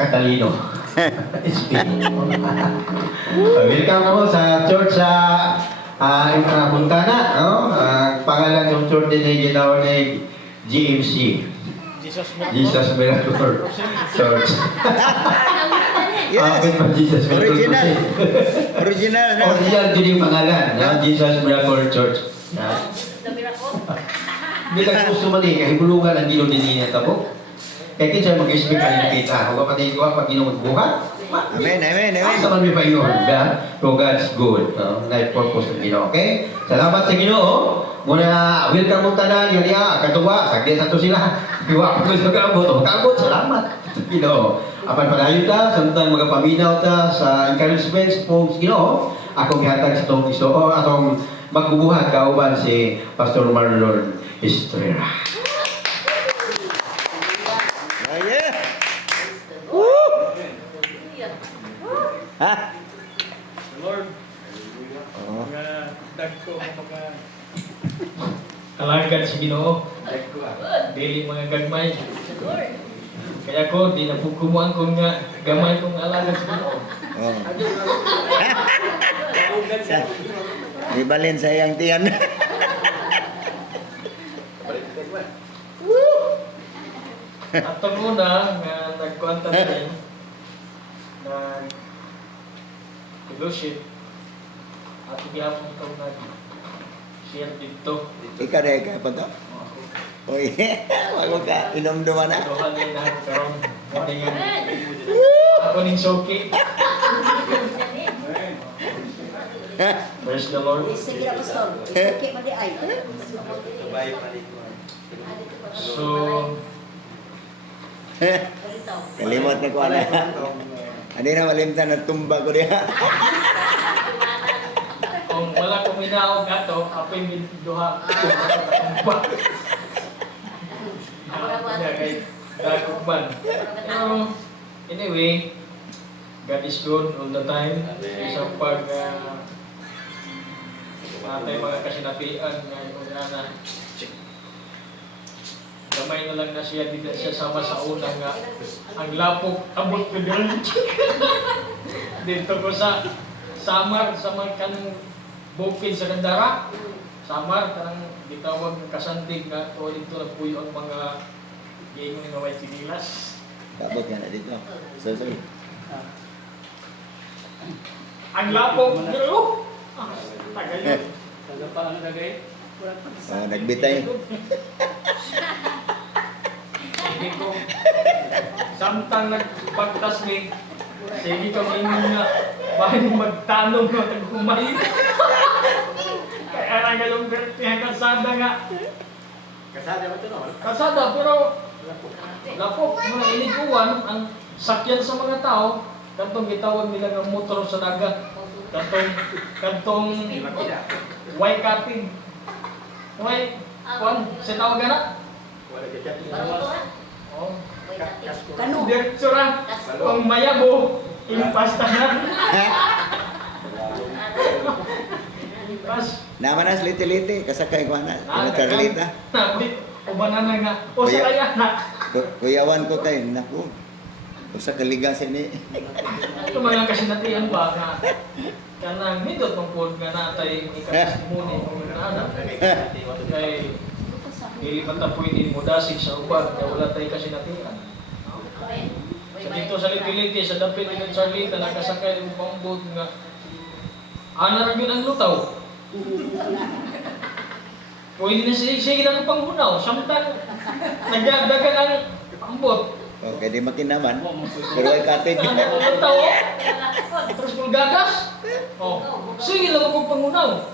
katalino. Welcome naman sa church sa Montana, no? Pangalan ng church din ay ginawa ni GMC. Jesus Miracle Church. Yes. Jesus Miracle Original. Church. Original na. Original din yung pangalan, no? Jesus Miracle Church. Hindi lang gusto mali, kahit bulungan ang gino din niya tabo. Kaya kinsa mag-speak ka rin kita. Huwag pati ko pag ginugbuhan. Amen, amen, amen. Sa man may payon, ba? So God's good. No? Life purpose ng Ginoo. Okay? Salamat sa Ginoo. Muna, welcome mong tanan. Yan niya, katuwa. Sagdi sa to sila. Iwa ko sa kabot. Kabot, salamat sa Ginoo. Apan padayon ta, samtang mga paminaw ta sa encouragements po sa Ginoo. Akong gihatag sa itong iso. O atong magbubuhat kauban si Pastor Marlon Estrella. Oh, yeah. Woo! Ha? Lord, Oh. mga dagko mga Alagad sa Ginoo, dili mga gagmay. Kaya ko, di na po kumuha kung nga gamay kong alagad sa Ginoo. Oh. Di balin sa iyang tiyan. At ang una, nga nagkwanta na rin, na fellowship, at igapon ikaw nag-share dito. Ikaw na ikaw pa to? Uy, wag mo ka, inom-duman na. Tuhan din na karon. Ako ning Soki. Praise the Lord. Sige na, Pastor. Okay, mali ay. So, Kalimot na ko na. Adi na malimtan na tumba ko diha. kung wala kong minaog ato, apay min duha. Kay dagugban. Pero anyway, God is good all the time. Sa pag natay mga kasinapian nga yung na gamay na lang na siya, di na siya sama sa una nga ang lapok abot ko din. Dito ko sa Samar, sa mga kanang bukid sa Gandara. Samar, kanang gitawag ng kasandig nga o dito na puyo ang mga gayong nga may sinilas. Kabot ka na dito. So, sorry. Ang lapok, pero tagal yun. taga paano nagay? Oh, nagbitay. Hindi ko, samtang nagpagtas ni, sige ka maingon nga, bakit magtanong nga nagkumay? Kaya nga yung kasada nga. Kasada mo ito no? Kasada, pero lapok, mga inikuan, ang sakyan sa mga tao, kantong gitawag nila ng motor sa dagat. Kantong white cutting. White, kuan, sa tawag na? Wala ka Oh. Kano? Diretsura, kung mayabo, impasta na. Pas, Naman na liti-liti. Kasakay ko na. Ano Carlita? ubanan na nga. O sa kaya na. Kuyawan ko kayo. Naku. Usa kaligasin ni. Ito mga kasinatian ba nga. Kanang nindot ng pod nga natay ikastimuni kung naanak. Kay dili man ta pwede mo dasig sa uban kaya wala tay kasinatian. Sa dito sa Litiliti, sa dapit ng Charlita, nakasakay ng pambot nga ana ra gyud ang lutaw. Pwede na sige na pang hunaw, samtang nagdagdagan ang pambot. Okay, di makinaman. Pero ay katig. Ang tao, terus pulgadas. Oh, sige lang ako pangunaw.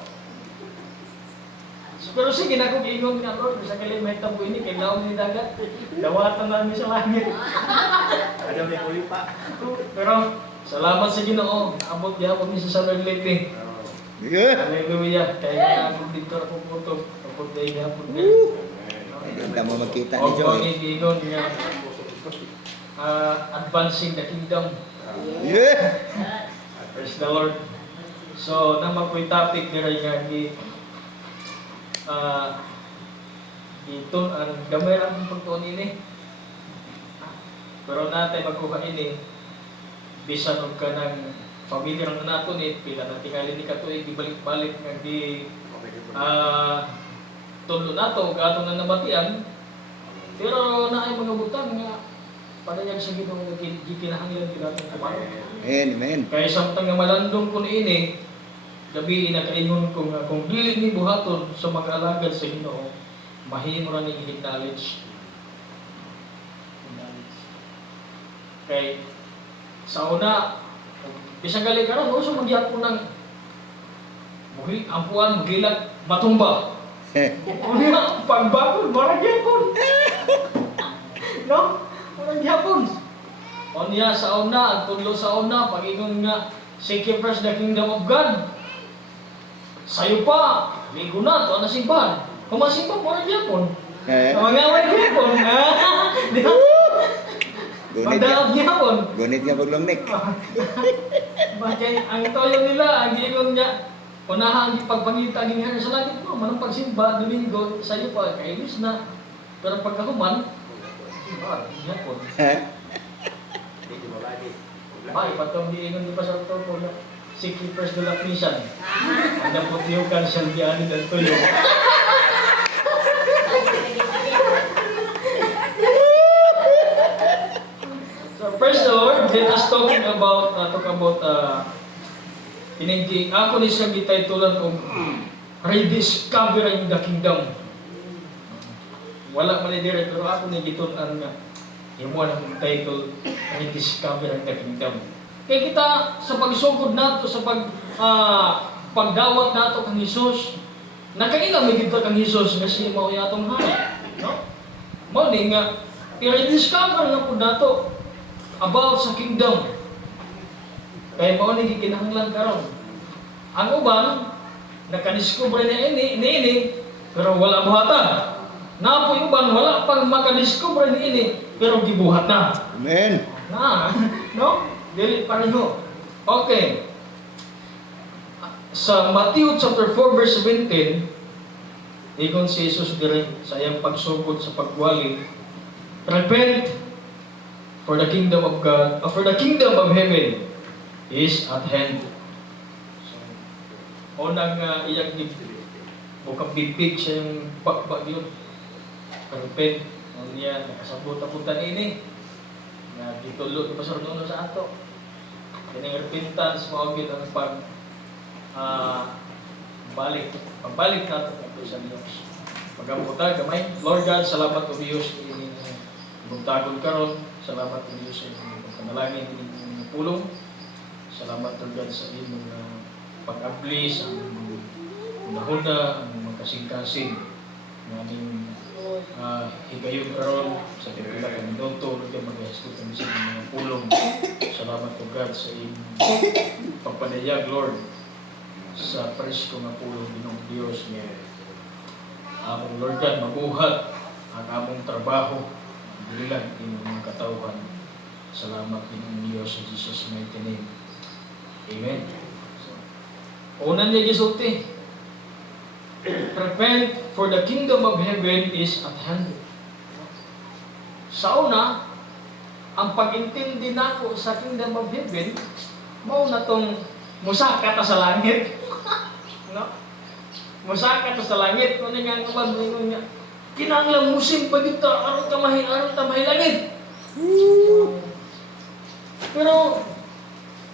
Pero sige na ako giingon nga Lord, sa kalim may tabo ini kay laom ni dagat. Dawatan na mi sa langit. Ada may kulit pa. Pero salamat sa Ginoo, abot gyapon mi sa Southern Leyte. Yeah. Hallelujah. Kaya ako dito ako puto, abot day gyapon. Hindi ka mo makita ni Og Joy. giingon nga advancing the kingdom. Yeah. Praise the Lord. So, naman po yung topic nila nga ito, ang gamay lang ang pagtuon ini. Pero natay magkuha ini bisan og kanang familiar na nato ni pila na tingali ni katuig ibalik-balik nga di tulo nato gatong na nabatian. Pero naay mga butang nga padayag sa Ginoo nga gikinahanglan gyud naton kumayo. Amen. Kaya samtang nga malandong ko niini, gabi inakaingon ko nga kung dili ni buhaton sa mga alagad sa Ginoo, mahimo ra ning acknowledge. Kay sa una, bisag gali karon uso magyapon ng buhi ampuan magilag matumba. Unya pagbakol barang gyapon. No? Barang gyapon. Unya sa una, ang tudlo sa una, pag-ingon nga, seek ye first the kingdom of God. Sayo pa, ligo na, to na simbahan. Kumasimba mo rin yapon. Mga away yapon. Di ba? Magdaab yapon. Gunit nga paglongnik. Bakit ang toyo nila, ang giingon niya, unahan ang pagpangita ng hari sa langit mo, manang pagsimba, Domingo, sayo pa, kainis na. Pero pagkahuman, simba, yapon. Hindi mo lagi. Ay, patong diingon di pa sa ito po na seek ye first the lapisan. Ang naputiyukan siyang dianin at tuyo. So first the Lord, let us talk about pinindi, ako ni siyang gitaytulan kung rediscovering the kingdom. Wala man ni dire, pero ako ni gitunan nga yung mga ng title rediscovering the kingdom. Kaya kita sa pagsugod nato sa pagdawat nato kang Hesus, nakaila may kita kang Hesus nga siya mao yatong hari, no? Mao ni nga i-rediscover na pud nato about sa kingdom. Kaya mao ni gikinahanglan karon. Ang uban nakadiscover na ini pero wala buhatan. Na po yung uban wala pang makadiscover ini pero gibuhat na. Amen. Na, no? Dili pareho. Okay. Sa Matthew chapter 4 verse 17, ikon si Jesus dire sa iyang pagsugod sa pagwali, repent for the kingdom of God, for the kingdom of heaven is at hand. So, unang iyang bukang bibig sa iyang pagbagyo. Repent. Niya nakasabot-abutan ini. Nga ditulo di pasar nuno sa ato. Kining repentance mao gid ang pagbalik nato sa Dios. Pagamuta gamay. Lord God, salamat o Dios ini bugtagon karon. Salamat o Dios sa inyong panalangin inyong pulong. Salamat Lord God sa inyong pag-abli sa unahuna ang mga kasing-kasing naming higayon karon sa pipila ka minuto ug mag-estud kami sa mga pulong. Salamat o God sa inyong pagpadayag Lord sa presko nga pulong Ginoong Dios nga among Lord God mabuhat ang among trabaho bilang inyong mga katawhan. Salamat Ginoong Dios sa Jesus mighty name. Amen. So, una niya gisulti. Repent for the kingdom of heaven is at hand. Sa una, ang pag-intindi nako sa kingdom of heaven, mao na tong musaka ta sa langit. No? Musaka ta sa langit. Kung nga naman, niya, kinanglang musim pa dito, aron ta mahilangit. Pero,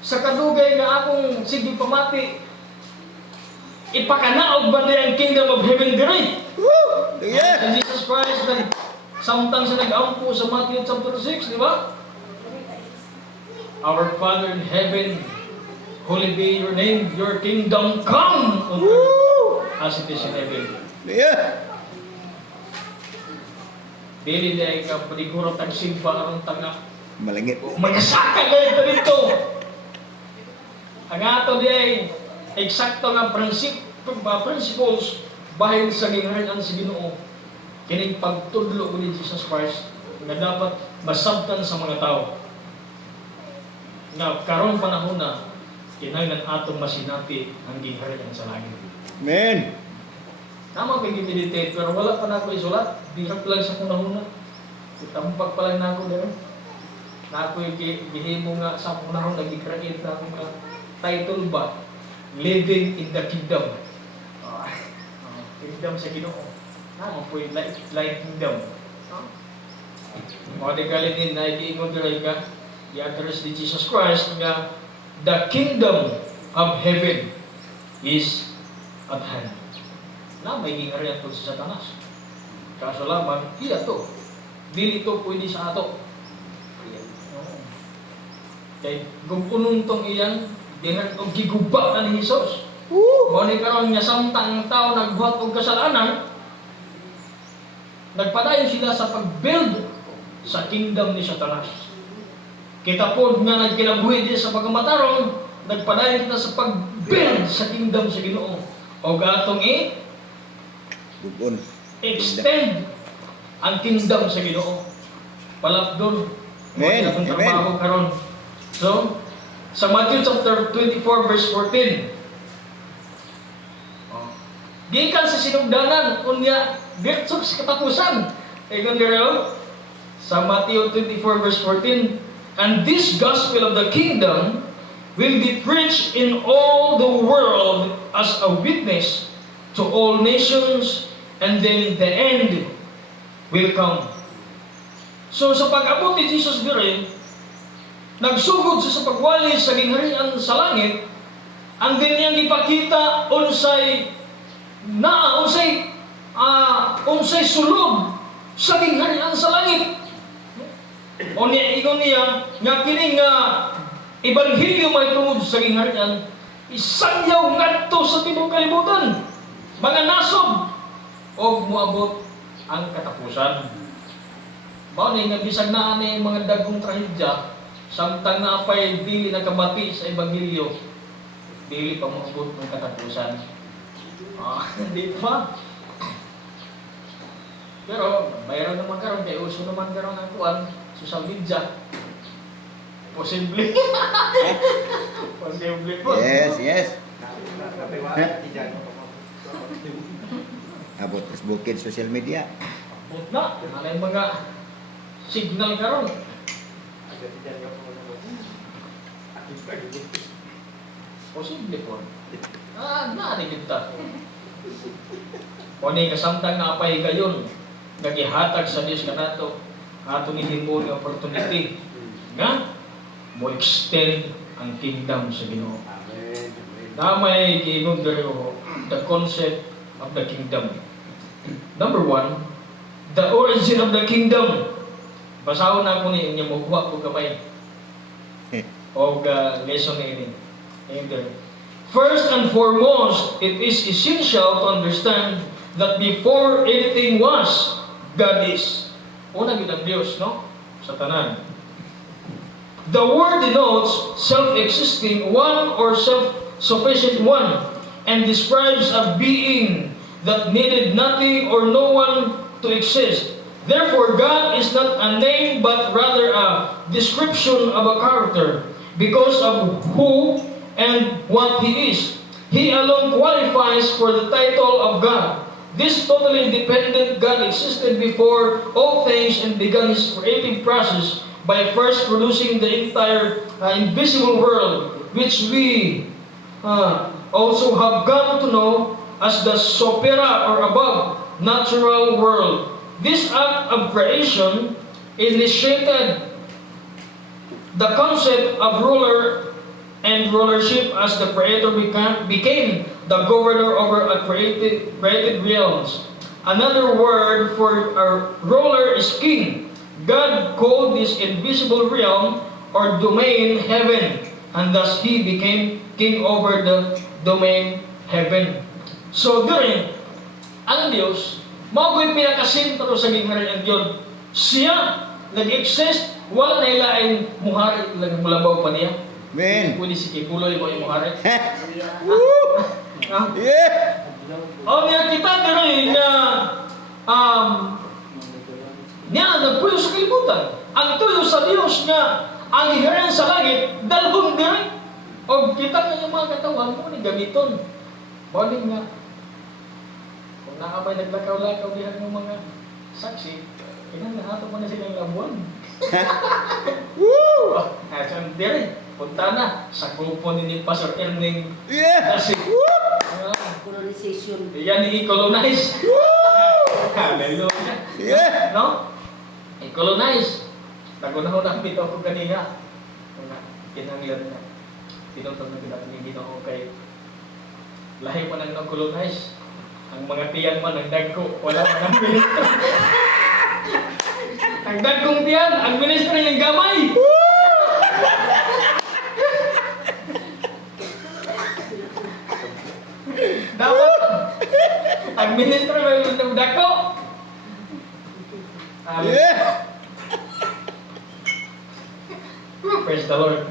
sa kadugay nga akong sige pamati, ipakanaog ba niya ang kingdom of heaven dire? Yeah. And Jesus Christ, samtang siya nag-ampo sa Matthew chapter 6, di ba? Our Father in heaven, holy be your name, your kingdom come on earth as it is in heaven. Yeah. Dili dahil ka panigurot ang simba ang tanga. Malangit. Magasaka ganito dito. Ang ato di eksakto nga principles bahin sa gingharian sa Ginoo. Kining pagtudlo ni Jesus Christ nga dapat masabtan sa mga tao. Nga karon panahon na kinahanglan atong masinati ang gingharian sa langit. Amen. Tama ko i-meditate pero wala pa na ako isulat. Bihak lang sa kunahuna. Itampak pa lang na ako dito. na ako'y gihimo nga sa panahon nag-create na akong title ba, Living in the Kingdom. Kingdom sa Ginoo. Mo po yung light kingdom. Mga degalin na iingon diri ka, i-address ni Jesus Christ nga the kingdom of heaven is at hand. Na may gingarian po sa Satanas. Kaso lamang, iya to. Dili to pwede sa ato. Kaya gumpunong tong iyan, dihan kong giguba na ni Jesus. Mao ni karon nga samtang tao nagbuhat og kasalanan, nagpadayon sila sa pag-build sa kingdom ni Satanas. Kita po nga nagkinabuhi din sa pagkamatarong, nagpadayon kita sa pag-build sa kingdom sa Ginoo. O atong Bugon. extend ang kingdom sa Ginoo. Palapdon. Amen. Atong Amen. trabaho karon. So, sa Matthew chapter 24 verse 14, gikan sa sinugdanan unya diretsyo sa katapusan. Ingon dira sa Matthew 24 verse 14, and this gospel of the kingdom will be preached in all the world as a witness to all nations, and then the end will come. So sa pag-abot ni Jesus diri, nagsugod siya sa pagwali sa gingharian sa langit, ang dinyang ipakita unsay unsay sulod sa gingharian sa langit. O niya ingon niya nga kini nga ebanghelyo may tungod sa gingharian isagyaw ngadto sa tibuok kalibutan, mga nasod og moabot ang katapusan. Mao ni nga bisag naa ni mga dagkong trahedya samtang naapay dili nakabati sa ebanghelyo, dili pa moabot ang katapusan. Di ba? Pero mayroon naman karon kay uso naman karon ang kuan social media. Posible. Posible po. Yes. Napaiwala, di dyan. Abot sa bukid social media. Bot na, alay mga signal karon. Agad di dyan yung akit ka, di ba? Posible po. Nari kita. O ni kasamtang napay gayon, nagihatag sa Diyos kanato, ato ni himo ni opportunity nga mo extend ang kingdom sa Ginoo. Amen. Damay giingon diri the concept of the kingdom. Number 1, the origin of the kingdom. Basahon na ko ni inyo mo kuha ko gamay. Og lesson ni ini. First and foremost, it is essential to understand that before anything was, God is. Una gid ang Dios, no? Sa tanan. The word denotes self-existing one or self-sufficient one and describes a being that needed nothing or no one to exist. Therefore, God is not a name but rather a description of a character because of who and what He is. He alone qualifies for the title of God. This totally independent God existed before all things and began His creative process by first producing the entire invisible world, which we also have come to know as the supera or above natural world. This act of creation initiated the concept of ruler and rulership as the Creator became the governor over a created realms. Another word for a ruler is king. God called this invisible realm or domain heaven, and thus He became king over the domain heaven. So during ang Diyos, magoy pinakasintro sa gingharian Diyon. Siya nag-exist, wala na ilaing muhari lang mulabaw pa niya. Amen. Pwede si Kipuloy mo yung muhari. Yeah. O niya kita diri na niya nagpuyo sa kalibutan. Ang tuyo sa Dios nga ang hiharian sa langit dalgong diri. O kita nga yung mga katawan mo ni gamiton. Bawling nga. Kung nakamay naglakaw-lakaw dihan yung mga saksi, kinang nahato mo na silang labuan. Woo! Ay, saan dire? Punta na sa grupo ni Pastor Erning Yeah! kasi Colonization. yan i-colonize. Hallelujah. Yeah! No? I-colonize. Nagunahon ang bitaw ko kanina. Kinanglan na. Tinutong na pinapinigin ako kay lahi pa nang colonize. Ang mga tiyan man, ang dagko, wala pa ng ministro. Ang dagkong tiyan, ang ministro yung gamay. Dapat, ang ministro yung dagko. Yeah! Praise the Lord.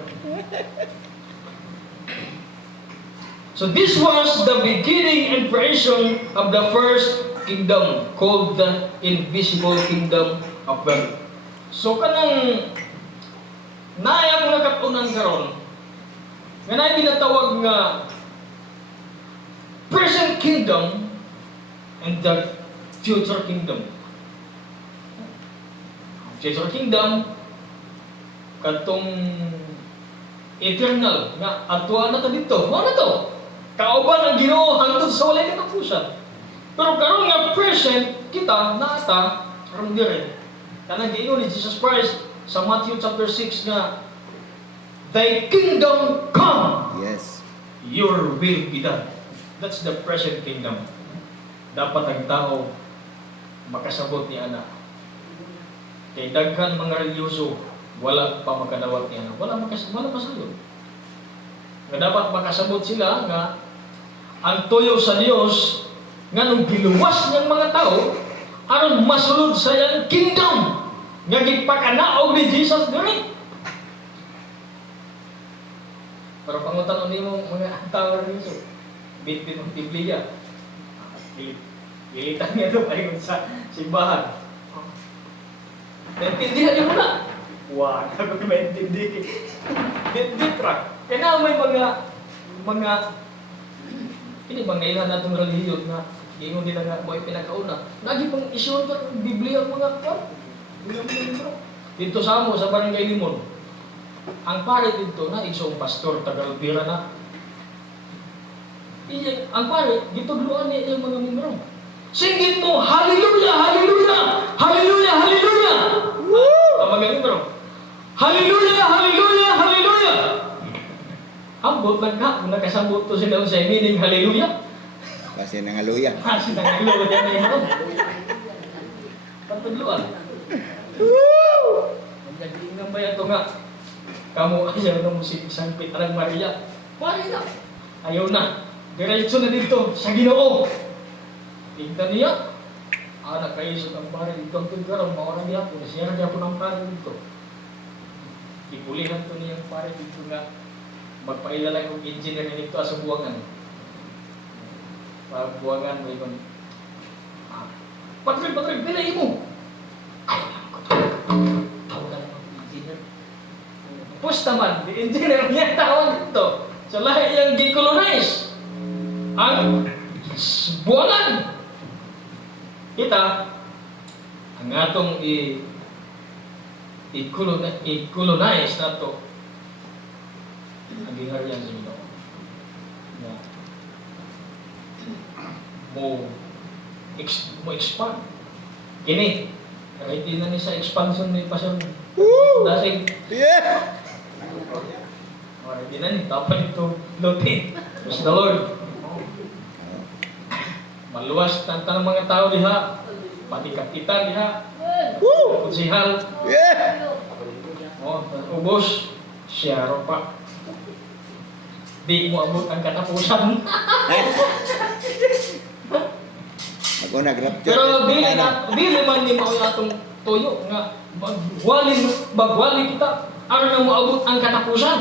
So this was the beginning and creation of the first kingdom called the invisible kingdom of God. So kanang naayang nagkatunan karon nga naay ginatawag nga present kingdom and the future kingdom. Future kingdom katong eternal nga atuan na ta dito. Mo na to. Kauban ang Ginoo hangtod sa walay katapusan. Pero karon nga present kita naata karon dire. Kanang giingon ni Jesus Christ sa Matthew chapter 6 nga Thy kingdom come, Yes. your will be done. That's the present kingdom. Dapat ang tao makasabot ni ana. Kay daghan mga religyoso wala pa makadawat ni ana. Wala masalod. Nga dapat makasabot sila nga ang tuyo sa Dios nga nung giluwas niyang mga tao aron masulod sa iyang kingdom nga gipakanaog ni Jesus diri. Pero pangutan ni mo mga tao rin so bit-bit ng Biblia. Gilitan niya doon ayon sa simbahan. Naintindihan niyo na. Wah, ako maintindi. Bit-bit ra. Kaya may mga hindi bang nailan natong relihiyon na ingon nila nga mo pinakauna. Lagi pang isyon ka ng Biblia ang mga kap. Dito sa amo, sa Barangay Limon, ang pare dito na isang pastor, taga-Lupira na. Ang pare, dito duluan niya yung mga membro. Singit mo, Hallelujah, Hallelujah, Hallelujah, Hallelujah. Ang mga membro, Hallelujah, Hallelujah, Hallelujah. Ambot lang ka, kung nakasambot to sila sa meaning hallelujah. Kasi nangaluya. Kasi nangaluya na yun. Pagpadluan. Ang gagawin ng bayan ito nga. Kamu ayaw na musik San Petrang Maria. Maria. Ayaw na. Diretso na dito sa Ginoo. Tingnan niya. Anak kayo sa pare dito ang tugaro. Maurang niya po. Siya na niya po ng pare dito. Ipulihan to niyang pare dito nga. Magpailalay kong engineer nito sa buwangan. Pag buwangan mo yun. Patrig, pinay mo. Ay, ako tawagan ng engineer. Pusta man, di engineer niya tawag dito. So lahat yung decolonize. Ang buwangan. Kita, ang atong i-colonize na to. Ang gingaryan sa Ginoo. Yeah. Mo expand. Kini, kahit din na ni sa expansion ni Pastor Dasig. Yeah! Kahit din na ni, dapat ito lutin. Praise the Lord. Maluwas tanta ng mga tao diha. Pati kapitan diha. Konsihal. Yeah! Ubos. Siya ro pa. Di mo abot ang katapusan. Ako nag-rapture. Pero di naman ni mao atong tuyo nga magwali kita aron na moabot ang katapusan.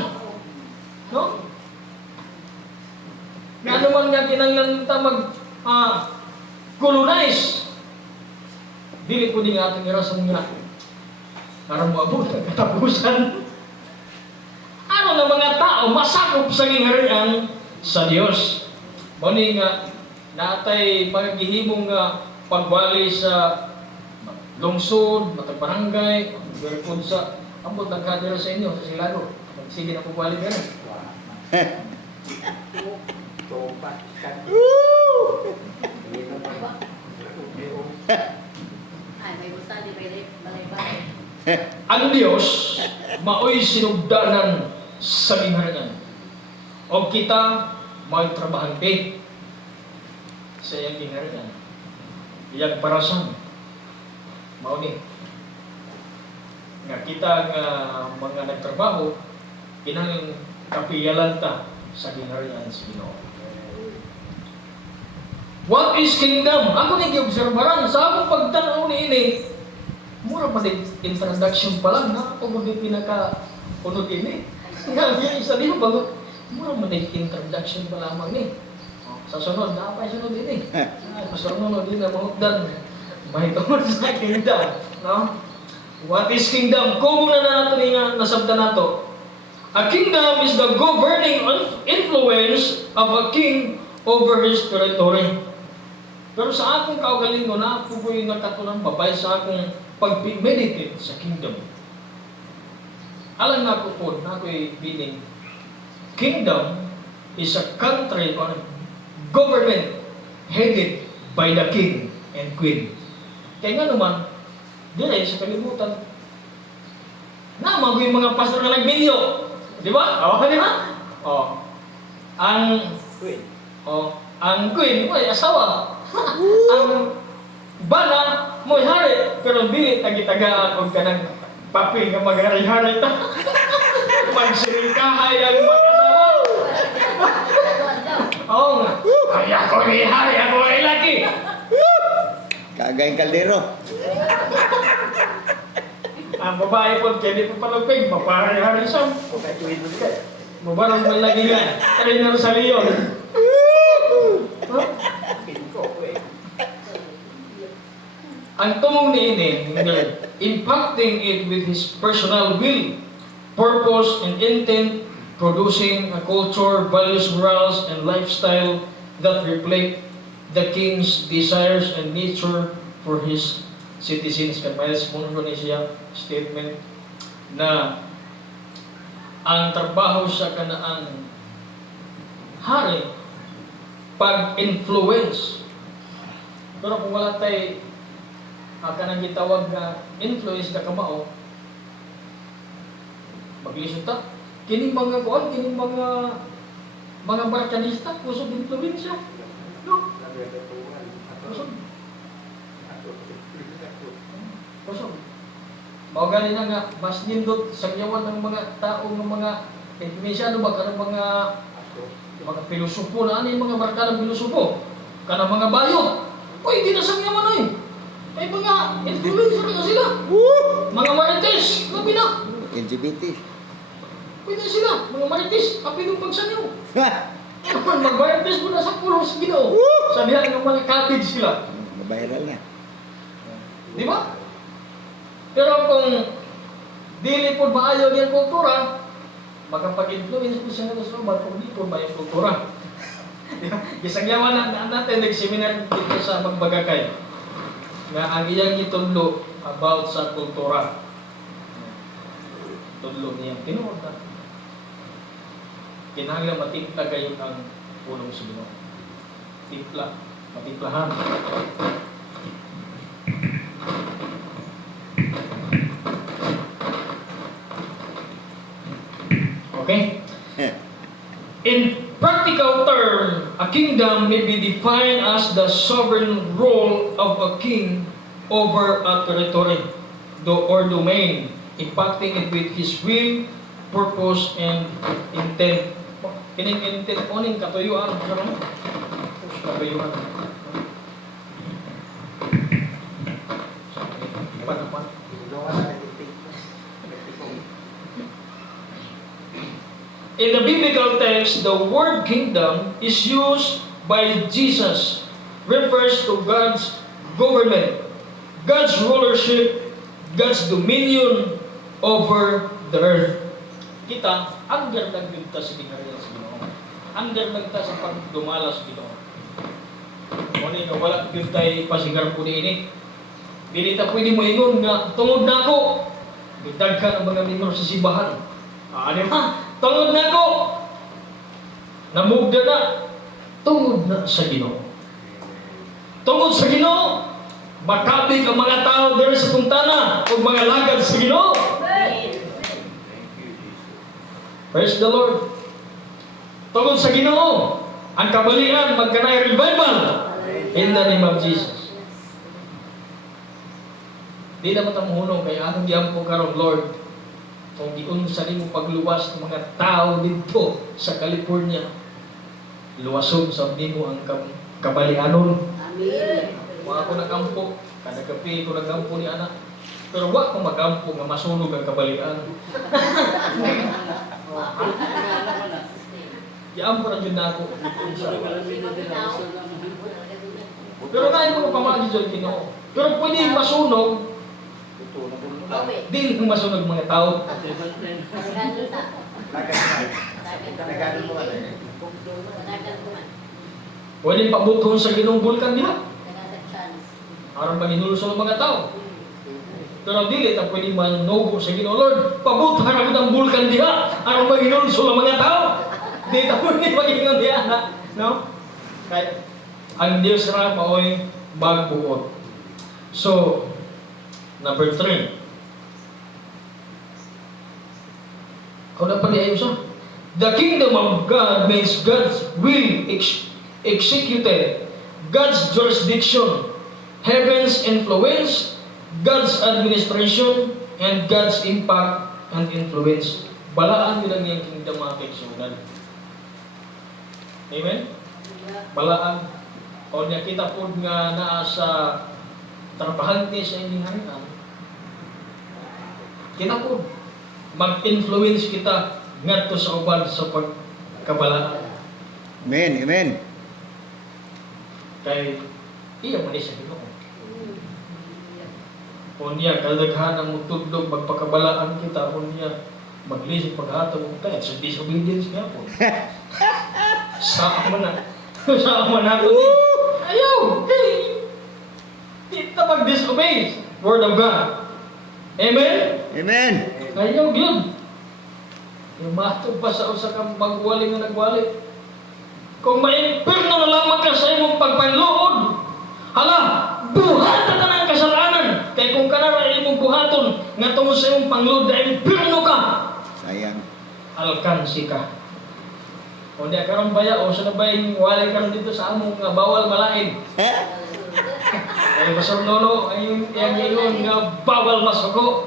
No? Nga naman nga kinanglan ta colonize. Dili ko din atong irason nga aron moabot ang katapusan. Ano ng mga tao masakop sa gingharian sa Dios. Muni nga natay paghihimong nga pagwali sa lungsod, matag barangay, Pero kung sa ambot ng camera sa inyo, sa Silano, sige na po balik yan. Topat. Ay, may gusto di balay-balay. Ang Diyos, mao'y sinugdanan sa ginharangan. O kita, may trabahante sa iyang ginharangan. Iyang parasan. Mauni. Nga kita nga mga nagtrabaho, kinang kapiyalan ta sa ginharangan sa Ginoo. What is kingdom? Ako nag-obserbaran sa akong pagtanaw ni ini. Mura pa din introduction pa lang na ako maging pinaka-unod ini. Nga, yung isa din bago. Mura pa din introduction pa lamang ni. Sa sunod, napay sunod ini. Sa sunod din na mahutdan. May tungod sa kingdom. No? What is kingdom? Kung na nato nga nasabta nato. A kingdom is the governing influence of a king over his territory. Pero sa akong kaugalingon na ako ko'y nakatulang babay sa akong pag-meditate sa kingdom. Alam na ako po, na ako'y bining, kingdom is a country or government headed by the king and queen. Kaya nga naman, dire sa kalimutan, naman ko yung mga pastor na nag-video. Di ba? O, di ba? O, ang queen, ay asawa. Ang bana, mo'y hari, pero dili tagi-tagaan o kanang papel nga mag-hari-hari ta. Magsirikahay ang mag-asawa. Oo nga. Ay ako ni hari, ako ay laki. Kagayang kaldero. Ang babae po, kaya di po palagpig, mapahari-hari siya. Mabarang malagi nga. Trainer sa Leon. Ang tumong ni ini, impacting it with his personal will, purpose, and intent, producing a culture, values, morals, and lifestyle that reflect the king's desires and nature for his citizens. Kaya sumunod ni siya statement na ang trabaho sa kanaan hari pag-influence. Pero kung wala tayo kanang gitawag na influence na kamao, maglisod ta. Kining mga kuan, kining mga barkanista, kusog influensya. No? Kusog. Kusog. Mao gani na nga, mas nindot sa yawan ng mga tao ng mga influensyado ba kanang mga pilosopo na ano yung mga barkanang pilosopo, kanang mga bayo. Uy, hindi na sa yaman ay. Ay mga influencer na sila. Mga marites, labi na. LGBT. Pwede sila, mga marites, kapi nung pagsanyo. Mag-marites mo na sa pulos, Ginoo. Sabihan ng mga kapid sila. Viral na. Di ba? Pero kung dili po maayo niyang kultura, makapag-influence po siya sa looban kung di po maayo kultura. Gisagyawan na natin, nag-seminar dito sa Magbagakay na ang iyang itudlo about sa kultura. Tudlo niyang tinuod na. Kinahanglan matimpla kayo ang punong sa Ginoo. Timpla, matimplahan. Okay? In practical term, a kingdom may be defined as the sovereign role of a king over a territory or domain, impacting it with his will, purpose, and intent. Kining intent po ning katuyuan. Katuyuan. In the biblical text, the word kingdom is used by Jesus, refers to God's government, God's rulership, God's dominion over the earth. Kita, under nagdugta sa ginariyan sa Ginoo. Under nagta sa pagdumala sa Ginoo. Muna nga, wala yung tayo pasigar po ini. Dili ta pwede mo ingon nga, tungod na ako. Gidaghan ang mga membro sa simbahan. Ano ha? Tungod na ko. Namugda na. Tungod na sa Ginoo. Tungod sa Ginoo. Makabig ang mga tao diri sa puntana o mga lagad sa Ginoo. Praise the Lord. Tungod sa Ginoo, ang kabalian magkanay revival in the name of Jesus. Di na matamuhunong kay akong giampo karon Lord. Kung giunsa nimo pagluwas ng mga tao dito sa California, luwason sa nimo ang kabalianon. Amen. Wa ako nagampo, kada gabi ko nagampo ni anak. Pero wa ko magampo nga masunog ang kabalian. Giampo ra jud nako. Pero kaya mo pamagi jud Ginoo. Pero pwede masunog, dili kung masunog mga tao. Pwede pabuton sa Ginoong bulkan diha. Aron manginulso ang mga tao. Pero dili ta pwede manugo sa Ginoo. Lord, pabutan ako ng bulkan diha aron manginulso ang mga tao. Di ta pwede magingon diha na, no? Kaya ang Dios ra maoy magbuot. So, number 3. Kung na pala ayo siya. The kingdom of God means God's will executed, God's jurisdiction, heaven's influence, God's administration, and God's impact and influence. Balaan nila niyang kingdom mga kaigsunan. Amen? Balaan. O niya kita po nga naa sa trabahante sa inyong harian. Kita po, mag-influence kita ngadto sa uban sa pagkabalaan. Amen, amen. Kay iya man sa Ginoo. O niya kadaghan ang mutudlog magpakabalaan kita o niya maglisod paghatag og kaya sa disobedience nga po. Sa man na. Sa man nato ni. Ayaw, kay kita mag-disobey word of God. Amen. Amen. Ayaw gyud. Matod pa sa usa ka magwali nga nagwali. Kung ma-imperno na lamang ka sa imong pagpanluod, hala, buhatan ka ng kasalanan. Kaya kung kanara imong buhaton, nga tungod sa imong pangluod na imperno ka, Sayang. alkansi ka. O di karon baya, o sa nabayang wali karon dito sa among nga bawal malain. Kaya Pastor Nono, ayun nga bawal masuko.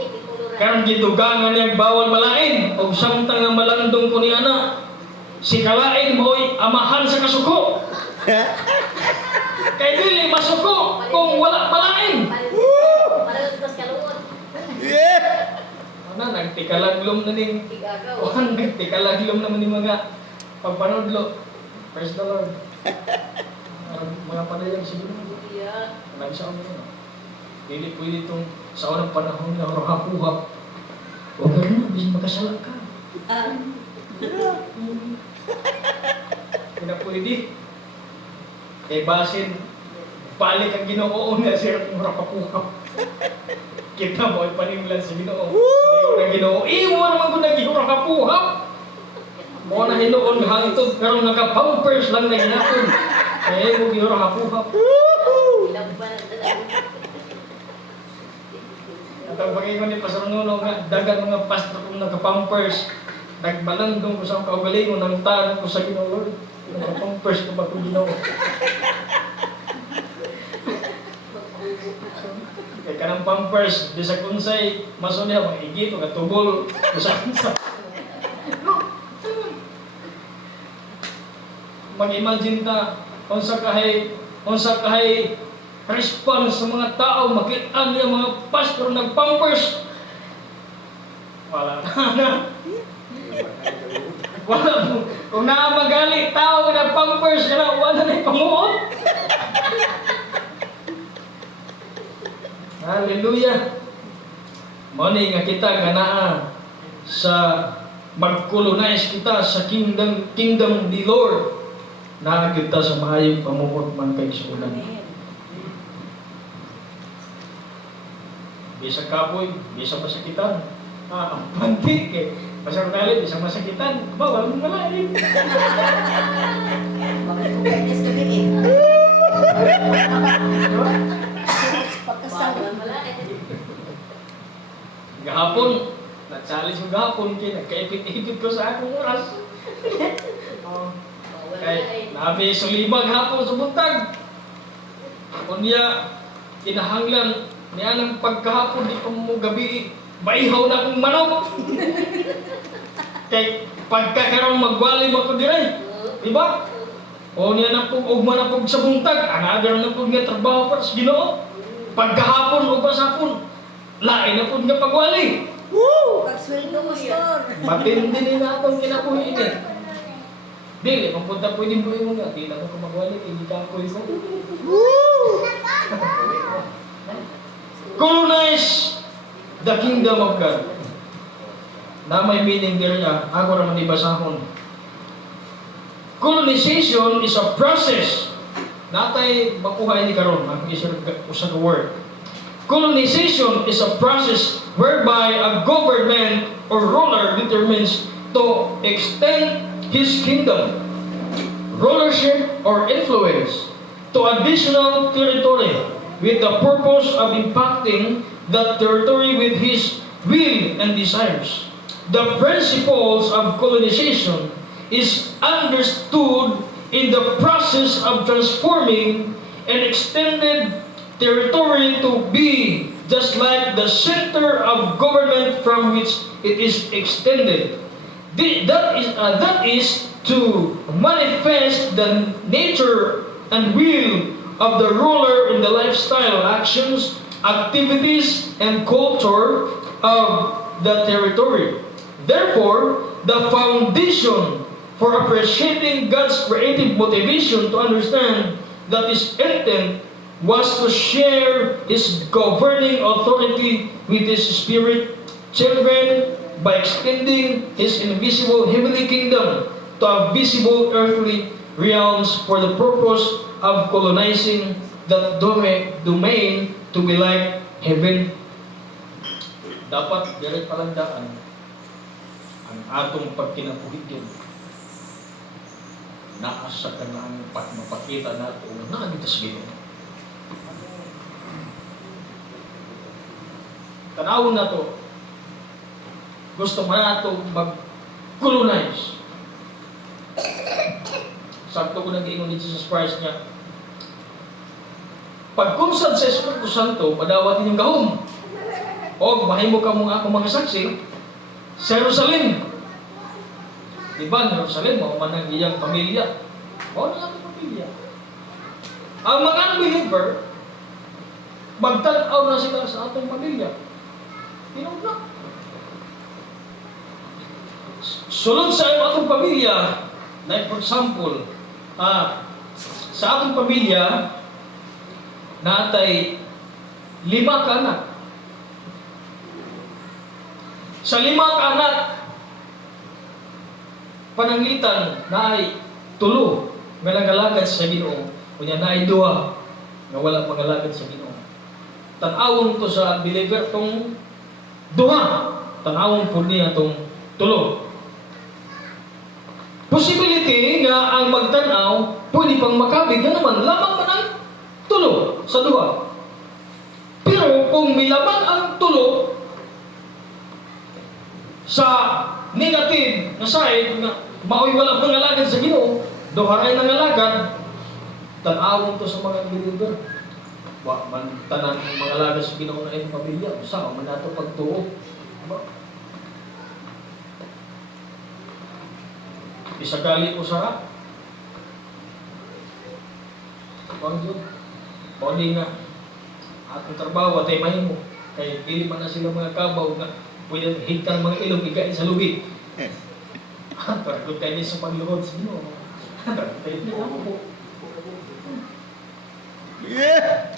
Karon gitugangan niyang bawal malain. O samtang nga malandong ko ni ana, si kalain mo'y amahan sa kasuko. Kay dili masuko kung wala malain. Yeah. Ano, nagtikalaglom na ning nagtikalaglom naman ni mga pagpanudlo. Praise the Lord. Mga padayang siguro. Nag-isa ko nyo. Dili pwede itong sa unang panahon na rohapuhap. Huwag ka rin, bis makasala ka. Hindi na pwede. Kay basin, balik ang Ginoo na siya ng rohapuhap. Kita mo, ipanimlan sa Ginoo. Ngayon ang Ginoo, mo naman kung nag-rohapuhap. Mo na hinuon hangtod, pero naka-pampers lang na hinapon. Kaya mo ginrohapuhap. At ang pag-ingon ni Pastor Nuno nga, dagan mga pastor kong naka-pampers, nagbalandong ko sa kaugalingon, ng tanong ko sa Ginoo, Lord. Naka-pampers ko ba kung Ginoo? Kaya ka ng pampers, di sa kunsay, maso niya, mag-igito, katubol, kusa-kusa. Mag-imagine ta, unsa kahay response sa mga tao, makita niya mga pastor nag-pampers. Wala na. Wala po. Kung nakamagali, tao na pampers, wala na ipamuot. Hallelujah. Mani nga kita nga naa sa mag-colonize kita sa kingdom ni Lord. Na kita sa mahayong pamuot man kay sunan. Bisa kapoy, bisa masakitan. Mantik eh. Pasang galit, isang masakitan. Bawal mong malalim. Bakit ko kainis ka din eh? Pagkasal. Bawal malalim. Gahapon, na-challenge ko gahapon kaya nagkaipit-ipit ko sa akong oras. Bawal Kay malalim. nabi sa limag hapon sa buntag. Kunya, kinahanglan niya ng pagkahapon di pa mo gabi, maihaw na akong manok. Kay pagkakaroon magwali mo ko diray. Diba? O niya na po, ugma na po sa buntag, another na po nga trabaho para sa Ginoo. Pagkahapon o pasapon, lain na po nga pagwali. Pag-sweldo mo store. Matindi nila itong kinabuhi ini. Dili, kung punta pwede mo yung nga, di na ko magwali, hindi ka ako ikaw. Colonize the kingdom of God. Na may meaning there niya, ako naman ibasahon. Colonization is a process. Natay makuha ni karon ang isang word. Colonization is a process whereby a government or ruler determines to extend his kingdom, rulership, or influence to additional territory with the purpose of impacting that territory with his will and desires. The principles of colonization is understood in the process of transforming an extended territory to be just like the center of government from which it is extended. That is to manifest the nature and will of the ruler in the lifestyle, actions, activities, and culture of the territory. Therefore, the foundation for appreciating God's creative motivation to understand that His intent was to share His governing authority with His spirit children by extending His invisible heavenly kingdom to a visible earthly realms for the purpose of colonizing that domain to be like heaven. Dapat direct palandaan ang atong pagkinabuhigyan. Naasa ka na ang mapakita nato na dito sa Ginoo. Tanawon na to. Gusto man nato mag-colonize. Sakto ko nag-iingon ni Jesus Christ niya. Pagkunsad sa Espiritu Santo, madawat ninyong gahom. O, mahimo ka mong akong mga saksi sa Jerusalem. Diba, Jerusalem, mga manang iyang pamilya. O, niyang pamilya. Ang mga unbeliever, magtanaw na sila sa atong pamilya. Tinawag na. Sulod sa atong pamilya, like for example, sa atong pamilya, natay 5 ka anak. Sa 5 ka anak, pananglitan na ay 3 nga nagalagad sa Ginoo. Kunya na ay 2 nga wala pangalagad sa Ginoo. Tanawon to sa believer tong 2. Tanawon po niya tong 3. Possibility nga ang magtanaw pwede pang makabig na naman lamang man ang 3 sa 2. Pero kung may laman ang 3 sa negative na side nga maoy wala pangalagad sa Ginoo, duharay nangalagad, tanawon to sa mga believer. Wa man tanan mga lagad sa Ginoo na iyong pamilya, usa man nato pagtuo. Diba? Isagali ko sa Panginoon. Pwede nga atong trabaho at ay mahimo. Kaya dili man na sila mga kabaw na pwede higtang mga ilog igain sa lubi. Pagod kayo sa pagluhod sa inyo. Tayo niya ako.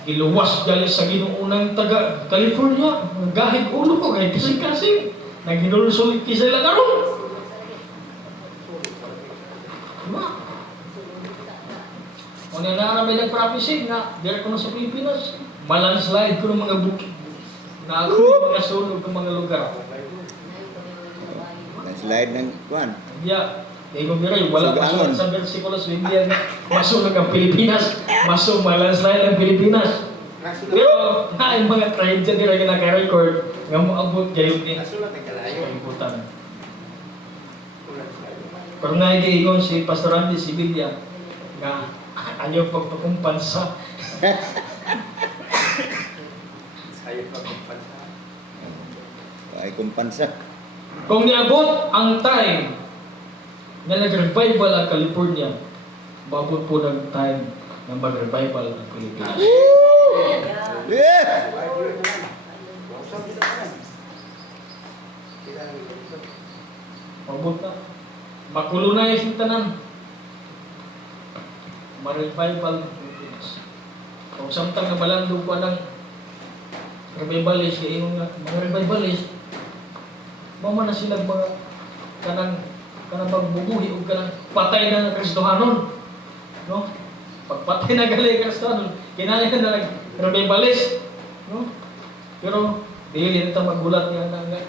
Iluwas galing sa ginuunang taga California. Gahig ulo ko kay kasing-kasing. Naghinulusulit kisa lang karon. Diba? Kung nanarami ng prophecy nga, dire ko na sa Pilipinas, malandslide ko ng mga bukid. Na ako yung mga sunog ng mga lugar. Slide ng kuan. Diya, kaya kung biray, wala Sugangon. masulat sa versikulo sa Biblia na masulat ang Pilipinas, malandslide ang Pilipinas. Nasulat. Pero, na yung mga trade dyan nila naka-record, nga maabot kayo din. Nasulat ang kalayo. Kalibutan. Ulan sa iyo. Pero nga igiingon si Pastor Andy Sibilia, nga ayaw pagpakumpansa. Sayo pa kung pansa. Ay kumpansa. Kung niabot ang time na nag-revival ang California, babot po ng time na mag-revival ang Pilipinas. Yeah! Mabot na. Makulo na yung tanan. Ma-revival ng Pilipinas. Kung samtang nabalando pa ng revivalist, kaya yung mga revivalist, mama na silang mga kanang magbubuhi o kanang patay na ng Kristohanon. No? Pagpatay na gali ng Kristohanon, kinalay na nag-revivalist. No? Pero, dili na magulat niya na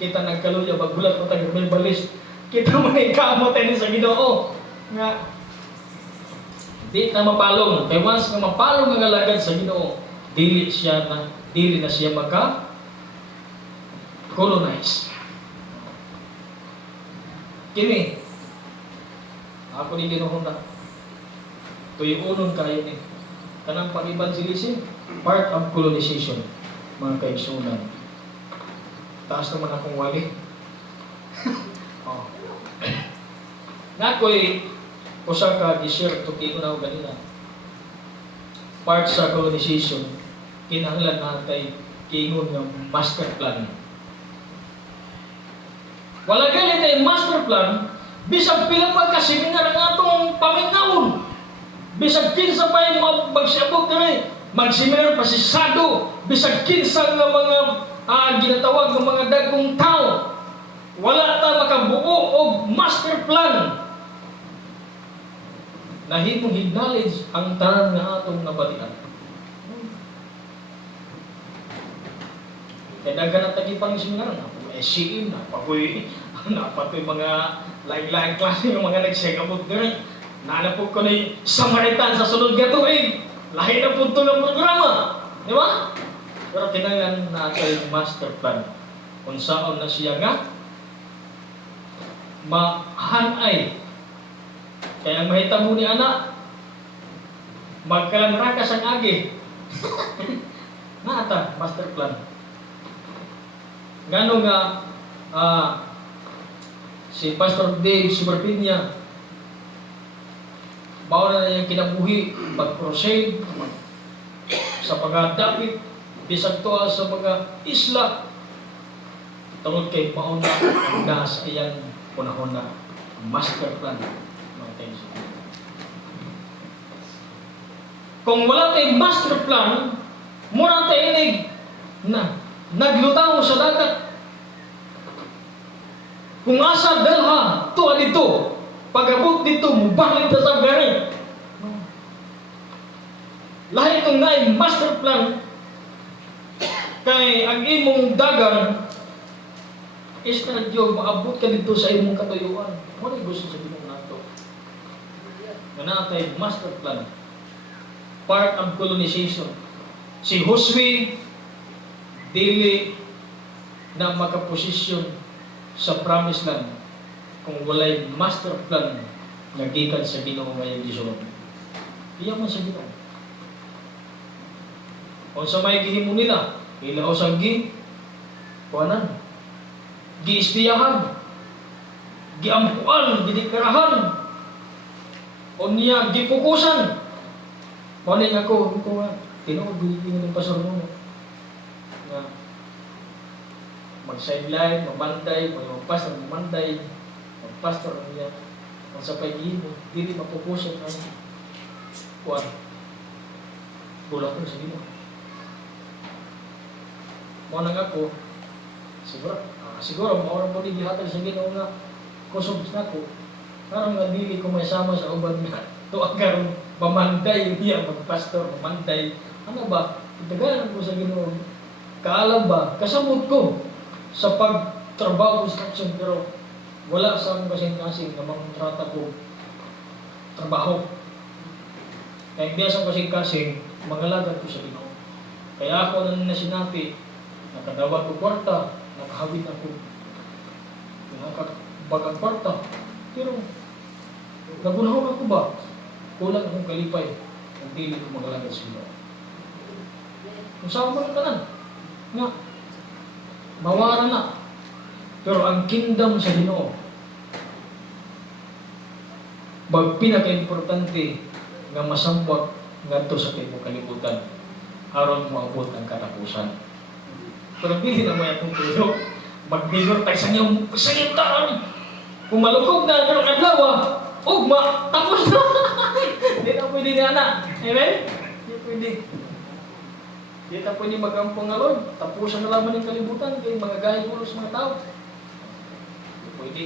kita nagkaluya, magulat mo tayo revivalist. Kita mo na ikamot tayo sa Ginoo. Nga, di na mapalong. Kaya once nga mapalong ang alagad sa Ginoo, dili na siya maka-colonize. Kini, ako ni Ginoo na. Tuyuunon kayo ni. Kanang pag-evangelism, part of colonization, mga kaigsunan. Taas naman akong wali. Oh. Nakoy, usa ka gi-share to kay una ganina. Part sa colonization, kinahanglan natay kiingon nga master plan. Wala gali tay master plan, bisag pila pa ka seminar ang atong pamingaon. Bisag kinsa pa yung magsiabot kami, mag-seminar pa si Sado, bisag kinsa nga mga ginatawag ng mga dagkong tao. Wala ta makabuo og master plan. Nahimong acknowledge ang tanan nga atong nabalian. Kaya daghan ang tagipang seminar na SCM na papoy mga lain-lain klase ng mga nagsegabot diri. Nalapog ko ni Samaritan sa sunod nga tuig. Lahi na po ito ng programa. Di ba? Pero kinahanglan natin master plan. Kung saan na siya nga mahanay. Kaya ang mahita mo ni anak, magkalanrakas ang agi. Naata, master plan. Gano nga si Pastor Dave Superpinya, bawa na yung kinabuhi, mag-crusade, sa pagdapit, bisag to sa mga isla, tungod kay mauna ang nasa iyang punahon na master plan. Kung wala tayong master plan, muna tayo inig na naglutaw sa dagat. Kung asa dalha, tuwa dito, pag-abot dito, mubalik na sa gari. Lahat itong na master plan, kay ang imong dagan, is na Diyo, maabot ka dito sa imong katuyuan. Ano gusto sa imong nato? Manatay master plan. Part of colonization. Si Josue, dili na makaposisyon sa promised land kung walay master plan na gikan sa Ginoo ngayong gisulod. Iya man sa Ginoo. Kung sa may gihimo nila, ilaw sa kuanan, giispiyahan, giampuan, gidikarahan, o niya gipukusan. Maling ako nga, tinuod yung pastor mo na mag-sideline, mamanday, mag-pastor, mamanday, mag-pastor niya, ang sa pag-ibo, hindi mapupusan ang kuwan. Bulat ko sa Ginoo. Mo nang ako, siguro maorang mo din gihatag sa Ginoo nga kusog na ko. Karang nga dili ko may sama sa uban nga tuwag karon mamanday niya magpastor, mamanday. Ano ba? Itagalan ko sa Ginoo. Kaalam ba? Kasabot ko sa pagtrabaho construction pero wala sa akong kasing-kasing na mangtrata ko trabaho. Kaya hindi sa kasing-kasing, mangalagad ko sa Ginoo. Kaya ako na sinapi, nakadawat ko kwarta, nakahawid ako, nakakabagang kwarta. Pero, nagunahon ako ba? Kulang akong kalipay, ang dili ko mangalagad sa Ginoo. Kung saan mo ka nga, mawara na. Pero ang kingdom sa Ginoo, bag pinaka-importante nga masambak ngadto sa tibok kalibutan aron maabot ang katapusan. Pero dili na may atong tuyo, magbigor tayo sa inyong kasayitan. Kung malukog na ang adlaw, ugma, tapos na. Hindi na pwede nga na. Amen? Hindi pwede. Hindi na pwede magampong nga Lord. Tapusan na lamang ng kalibutan kay mga gaya ko sa mga tao. Hindi pwede.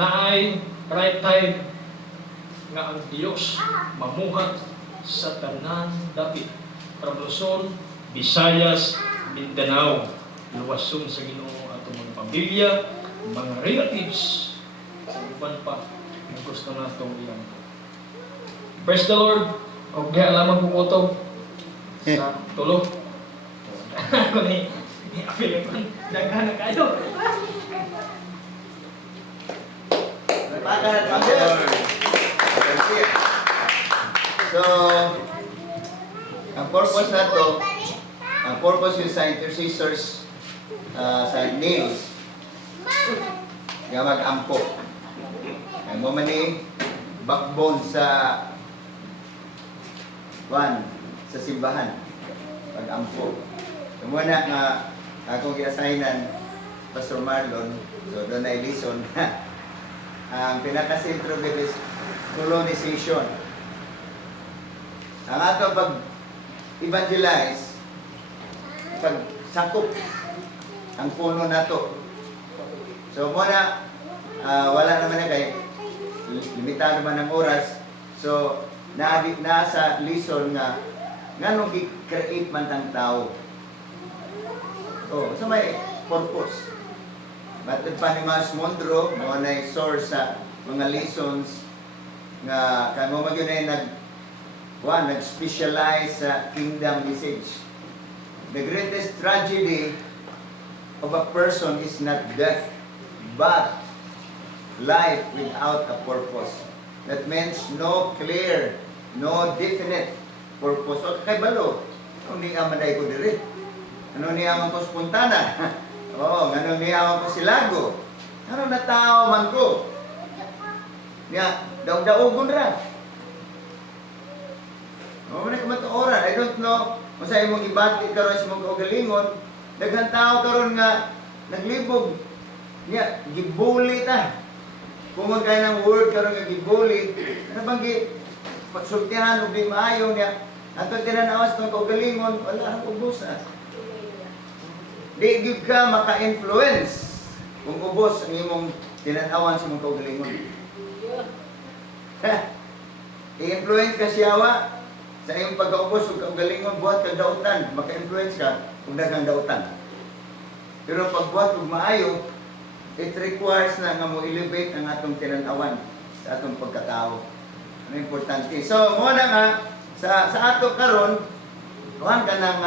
Naay right time nga ang Diyos mamuhat sa tanan dapit. From Luzon, Visayas, Mindanao, luwason sa Ginoo atong mga pamilya, mga relatives, sa uban pa ang gusto natong iyang. Praise the Lord. O diha lamang pukutob sa tulo. Ako ni Philippine, daghan na kayo. So, ang purpose na to, ang purpose yung sa intercessors sa nails, nga mag-ampo. Ay mo man ni backbone sa sa simbahan, pag-ampo. So, muna nga akong i-assignan Pastor Marlon, so doon na i-listen. Ang pinaka-sentro is colonization. Ang ato pag-evangelize, pag-sakop ang puno na to. So muna, wala naman na kay limitado naman ang oras. So, nasa lesson nga nganong i-create man tang tao. So may purpose. Matod pa ni Mas Mondro, mo na source sa mga lessons nga kamo magyud na nag-specialize sa kingdom message. The greatest tragedy of a person is not death, but life without a purpose. That means no clear, no definite purpose. O kay balo, ano niya maday ko diri? Ano niya ko spontana? Ano niya ko silago? Ano na tao man ko? Niya, daog-daogon ra. Wala ko matuoran. I don't know kung sa imong ibati karon sa mga kaugalingon, daghang tao karon nga naglibog. Niya, gibuli ta. Kung magkaya ng word karon nga gibuli, ano bang pagsultihan o di maayo niya, ato tinanawas ng kaugalingon, wala ang ubos na. Di gid ka maka-influence kung ubos ang imong tinanawan sa imong kaugalingon. I-influence ka siyawa sa iyong pagkaubos o kaugalingon, buhat kang dautan, maka-influence ka kung daghang dautan. Pero pag buhat kung maayo, it requires na nga mo elevate ang atong tinanawan sa atong pagkatao. Ano importante. So, muna nga, sa ato karon, kuhan ka ng,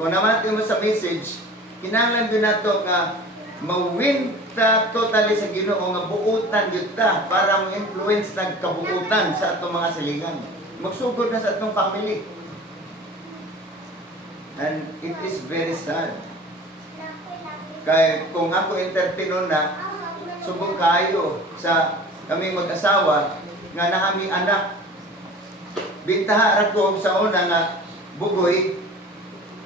kung naman mo sa message, kinahanglan din nato nga mawin ta totally sa Ginoo nga buutan gyud ta para mo influence ng kabuutan sa atong mga silingan. Magsugod na sa atong family. And it is very sad. Kaya kung ako entertainer na, subong kayo sa kaming mag-asawa nga naami anak. Bintaha ra ko sa una nga bugoy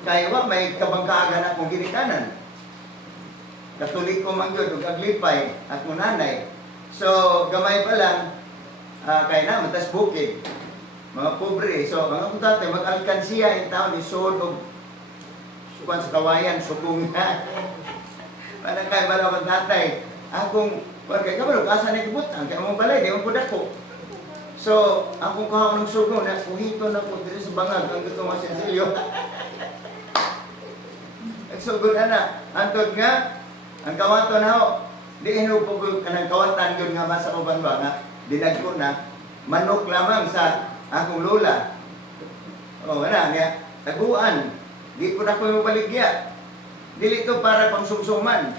kaya wa may kabangkaagan akong ginikanan. Katoliko man gyud ug aglipay at mo nanay. So gamay pa lang kay na matas bukid. Mga pobre. So mga kutate mag-alkansiya in town isod og sukan sa kawayan subong na. Para kay bala tatay. Akong kay kabalo asa na gibutang kay mo balay di mo pud ako. So akong kahawon ng sugo na kuhito na ko diri sa bangag ang gusto mo sensilyo. So good na antod nga ang kawato na ho Di hinupo ko kanang kawatan yun nga masa ko ba nga dinag ko na manok lamang sa akong lola. O wala niya, taguan. Di ko na ko yung baligya. Dili to para pang sumsuman.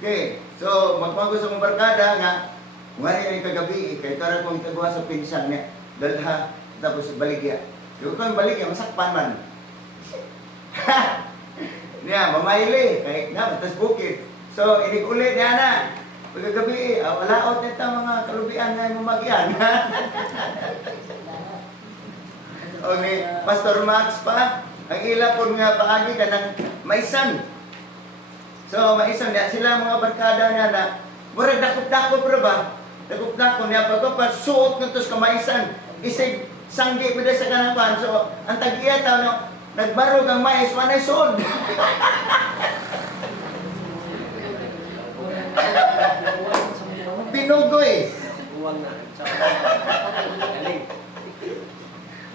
Okay, so magpago sa mong barkada nga, kung ano yung kagabi, kay tara kong itaguha sa pinsan niya, dalha, tapos baligya. Yung ko yung baligya, masakpan man. Niya, mamayli, kay na, matas bukid. So, inig-ulit niya na. Pagkagabi, wala out nito mga kalubian na mamagyan. Okay, Pastor Max pa, ang ila po nga paagi ka ng maisan. So, maisan niya, sila mga barkada niya na, mura dakop-dakop ra ba? Dakop-dakop niya, pagkapa, suot na tos ka maisan. Isig, sanggi mo sa kanapan. So, ang tag-iya tao, no, nagbarog ang mais, manay suod. Binugoy. Buwang na. Sa galing.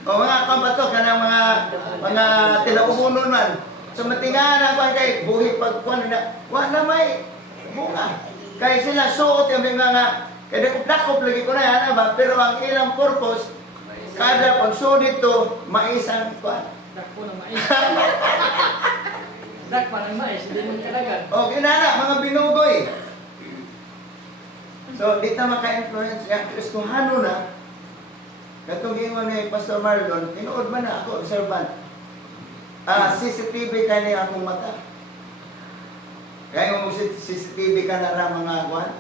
O mga kambato, kanang mga tilaubunon man. So matingan ako kay buhi pagkuan na, wala may bunga. Kaya sila suot yung mga, kaya dakop-dakop lagi ko na yan, ba? Pero ang ilang purpose, kada pagsuot dito, maisang kuan. Dakpo ng mais. Dakpa ng mais, hindi man kalagan. O kinana, mga binugoy. So, dito maka-influence yung Kristohano na. Katong ingon ni Pastor Marlon, tinuod man na ako, observant. CCTV ka niya akong mata. Kaya mo CCTV ka na ra mga kuhan.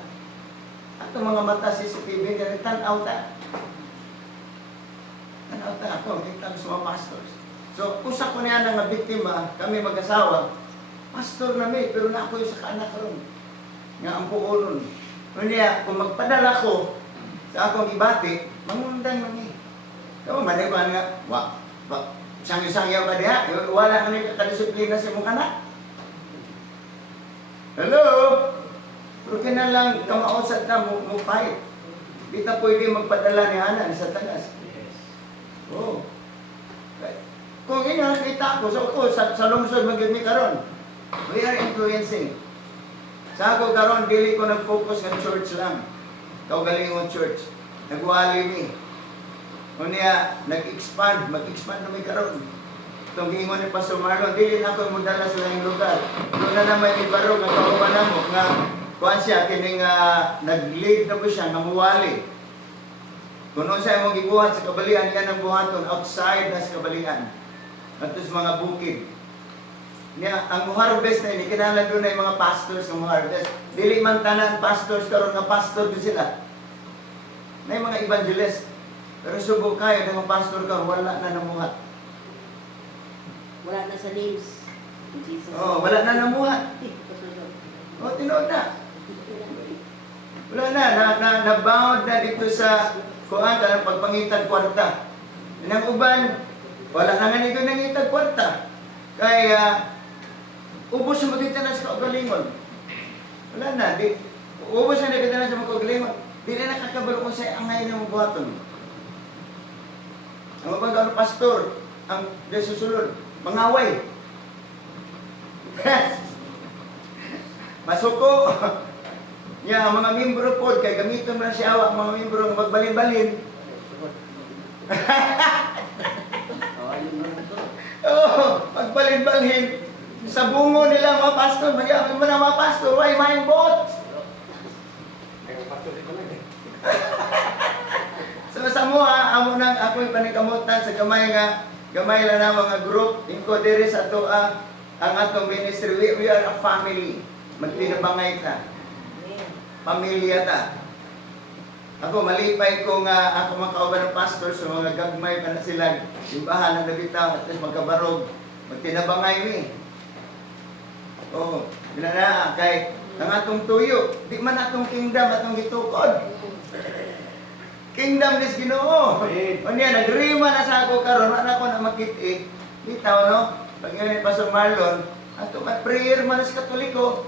Ato mga mata CCTV, tanaw ta. Tanaw ta ako, kita ko sa mga pastors. So, usa ko niya nga biktima, kami mag-asawa, pastor na may, pero na ako yung sa kaanak ron. Nga ang puonon. Niya, kung magpadala ko sa akong ibati, mangundang mami. Kaya manay ba nga, sangyo-sangyo ba diha? Wala ka na kadisiplina sa mong anak. Hello? Pero kinalang kamausat na mo fight. Di ta pwede magpadala ni Hana sa tagas. Oh. Kung inakita ko, so ko, sa lungsod magiging karon. We are influencing. Sa ako karon dili ko nag-focus ng church lang. Kaugalingong church. Nagwali mi. Unya nag-expand, mag-expand na may karon. Itong giingon ni Pastor Marlon, dili na ako mudala sa laing lugar. Doon na naman ni Barog ang kauban namo nga kuan siya kining nag-lead na po siya nga muwali. Kung ano siya imong gibuhat sa kabalian, yan ang buhaton outside na sa kabalian. At sa mga bukid. Niya, ang harvest na ini, kinahanglan doon na yung mga pastors ng harvest. Dili man tanan pastors, karon nga pastor din sila. May mga evangelist. Pero subok kayo ng mga pastor ka, wala na namuhat. Wala na sa names. Jesus. Oh, wala na namuhat. Oh, tinood na. Wala na, na-bound na dito sa kuhaan ka ng pagpangitan kwarta. Nang uban, wala na nga nito nangitag kwarta. Kaya, ubos yung magkita na sa kaugalingon. Wala na, ubos yung magkita na sa mga kaugalingon. Di na nakakabalo kung sa'yo ang ngayon ng buhaton. Ang mga pastor, ang susunod, mangaway. Masuko. Ang mga membro po, kaya gamitin mo na siya ang mga membro ng magbalin-balin. Oh, magbalin-balin. Sa bungo nila mga pastor, magyamit mo na mga pastor, ay maing bot. So sa mo amo nang ako'y panikamutan sa gamay lang na mga group, ingko diri sa ato ang atong ministry. We are a family. Magtinabangay ta. Pamilya ta. Ako malipay ko nga ako makauban ng pastor sa mga gagmay pa na sila simbahan na nabitaw at magkabarog. Magtinabangay mi. Oh, na kay ang atong tuyo, di man atong kingdom atong gitukod. Kingdom is Ginoo. Unya nagrima na sa ako karon na ako na makit-ik. Bitaw no, pag ni Pastor Marlon, ato prayer man sa Katoliko.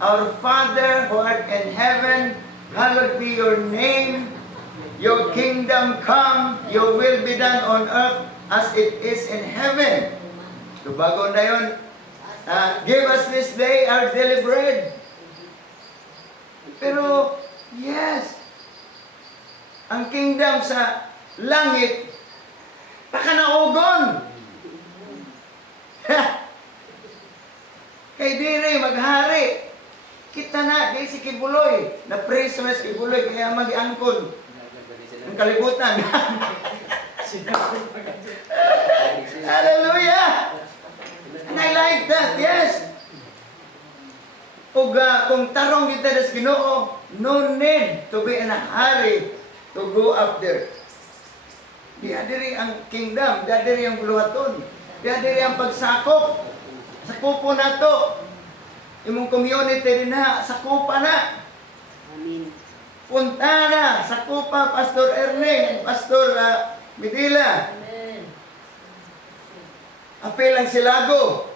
Our Father who art in heaven, hallowed be your name. Your kingdom come, your will be done on earth as it is in heaven. So bago na yun, give us this day our daily bread. Pero, yes, ang kingdom sa langit, pakanaugon. Kay dire maghari. Kita na, di si Kibuloy. Na preso na si Kibuloy, kaya mag-iangkon. Ang kalibutan. Hallelujah! And I like that, yes. Ug kung tarong kita sa Ginoo, no need to be in a hurry to go up there. Di adiri ang kingdom, di adiri ang buluhaton, di adiri ang pagsakop. Sakupo na to. Imong community din na, sakupa na. Amin. Punta na, sakupa, Pastor Ernie, Pastor Midila. Amen. Apel ang silago.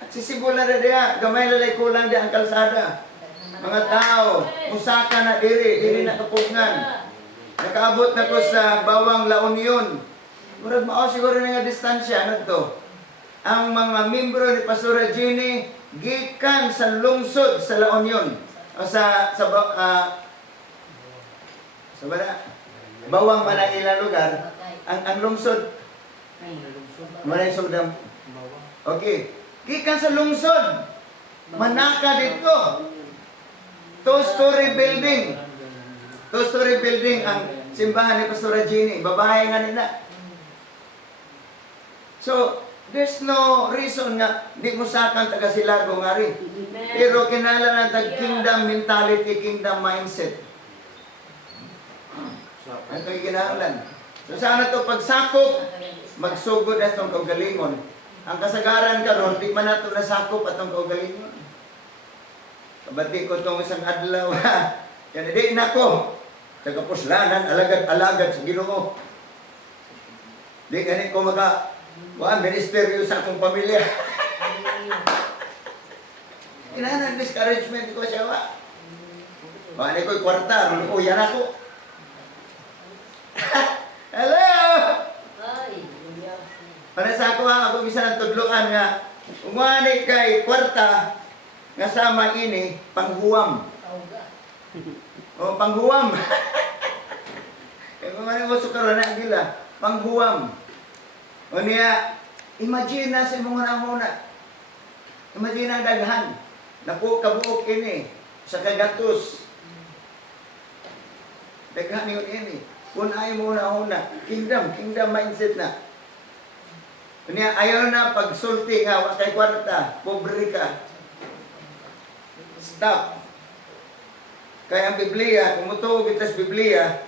At sisibol na diya, gamay lalay kulang di ang kalsada. Mga tao, musaka na diri na kapugngan. Nakaabot na ko sa Bawang La Union. Murag mao siguro nga distansya ano to. Ang mga membro ni Pastora Jenny gikan sa lungsod sa La Union. O sa bala, Bawang Manila lugar. Ang lungsod, Manay Sugdam. Okay. Gikan sa lungsod. Manaka dito. Two-story building. Two-story building ang simbahan ni Pastora Jenny. Babae nga nila. So, there's no reason nga di mo sakang taga Silago nga rin. Pero kinala ng kingdom mentality, kingdom mindset. Ang kinahanglan. So sana to pagsakop, magsugod na itong kaugalingon. Ang kasagaran karon di man nato nasakop atong kaugalingon. Kabati ko itong isang adlaw. Yan, di na ko. Tagapuslanan, alagad-alagad sa Ginoo. Di ganit ko ministeryo sa akong pamilya. Kailangan discouragement ko siya wa. Wala ko'y kwarta, yan ako. Hello! Ay, Para sa ako ako bisa ng tudloan nga, umani kay kwarta, nga sama ini, panghuwam. tawga. O, panghuwam. Kaya kung ano gusto karoon na nila, panghuwam. O niya, imagine na sa mga muna. Imagine ang daghan. Napo kabuok ini, sa kagatos. Daghan yun ini. Kung ayaw mo una-una, kingdom mindset na. O niya, ayaw na pagsulti nga, wakay kwarta, pobre ka. Stop. Kaya ang Biblia, kung mutuog ito sa Biblia,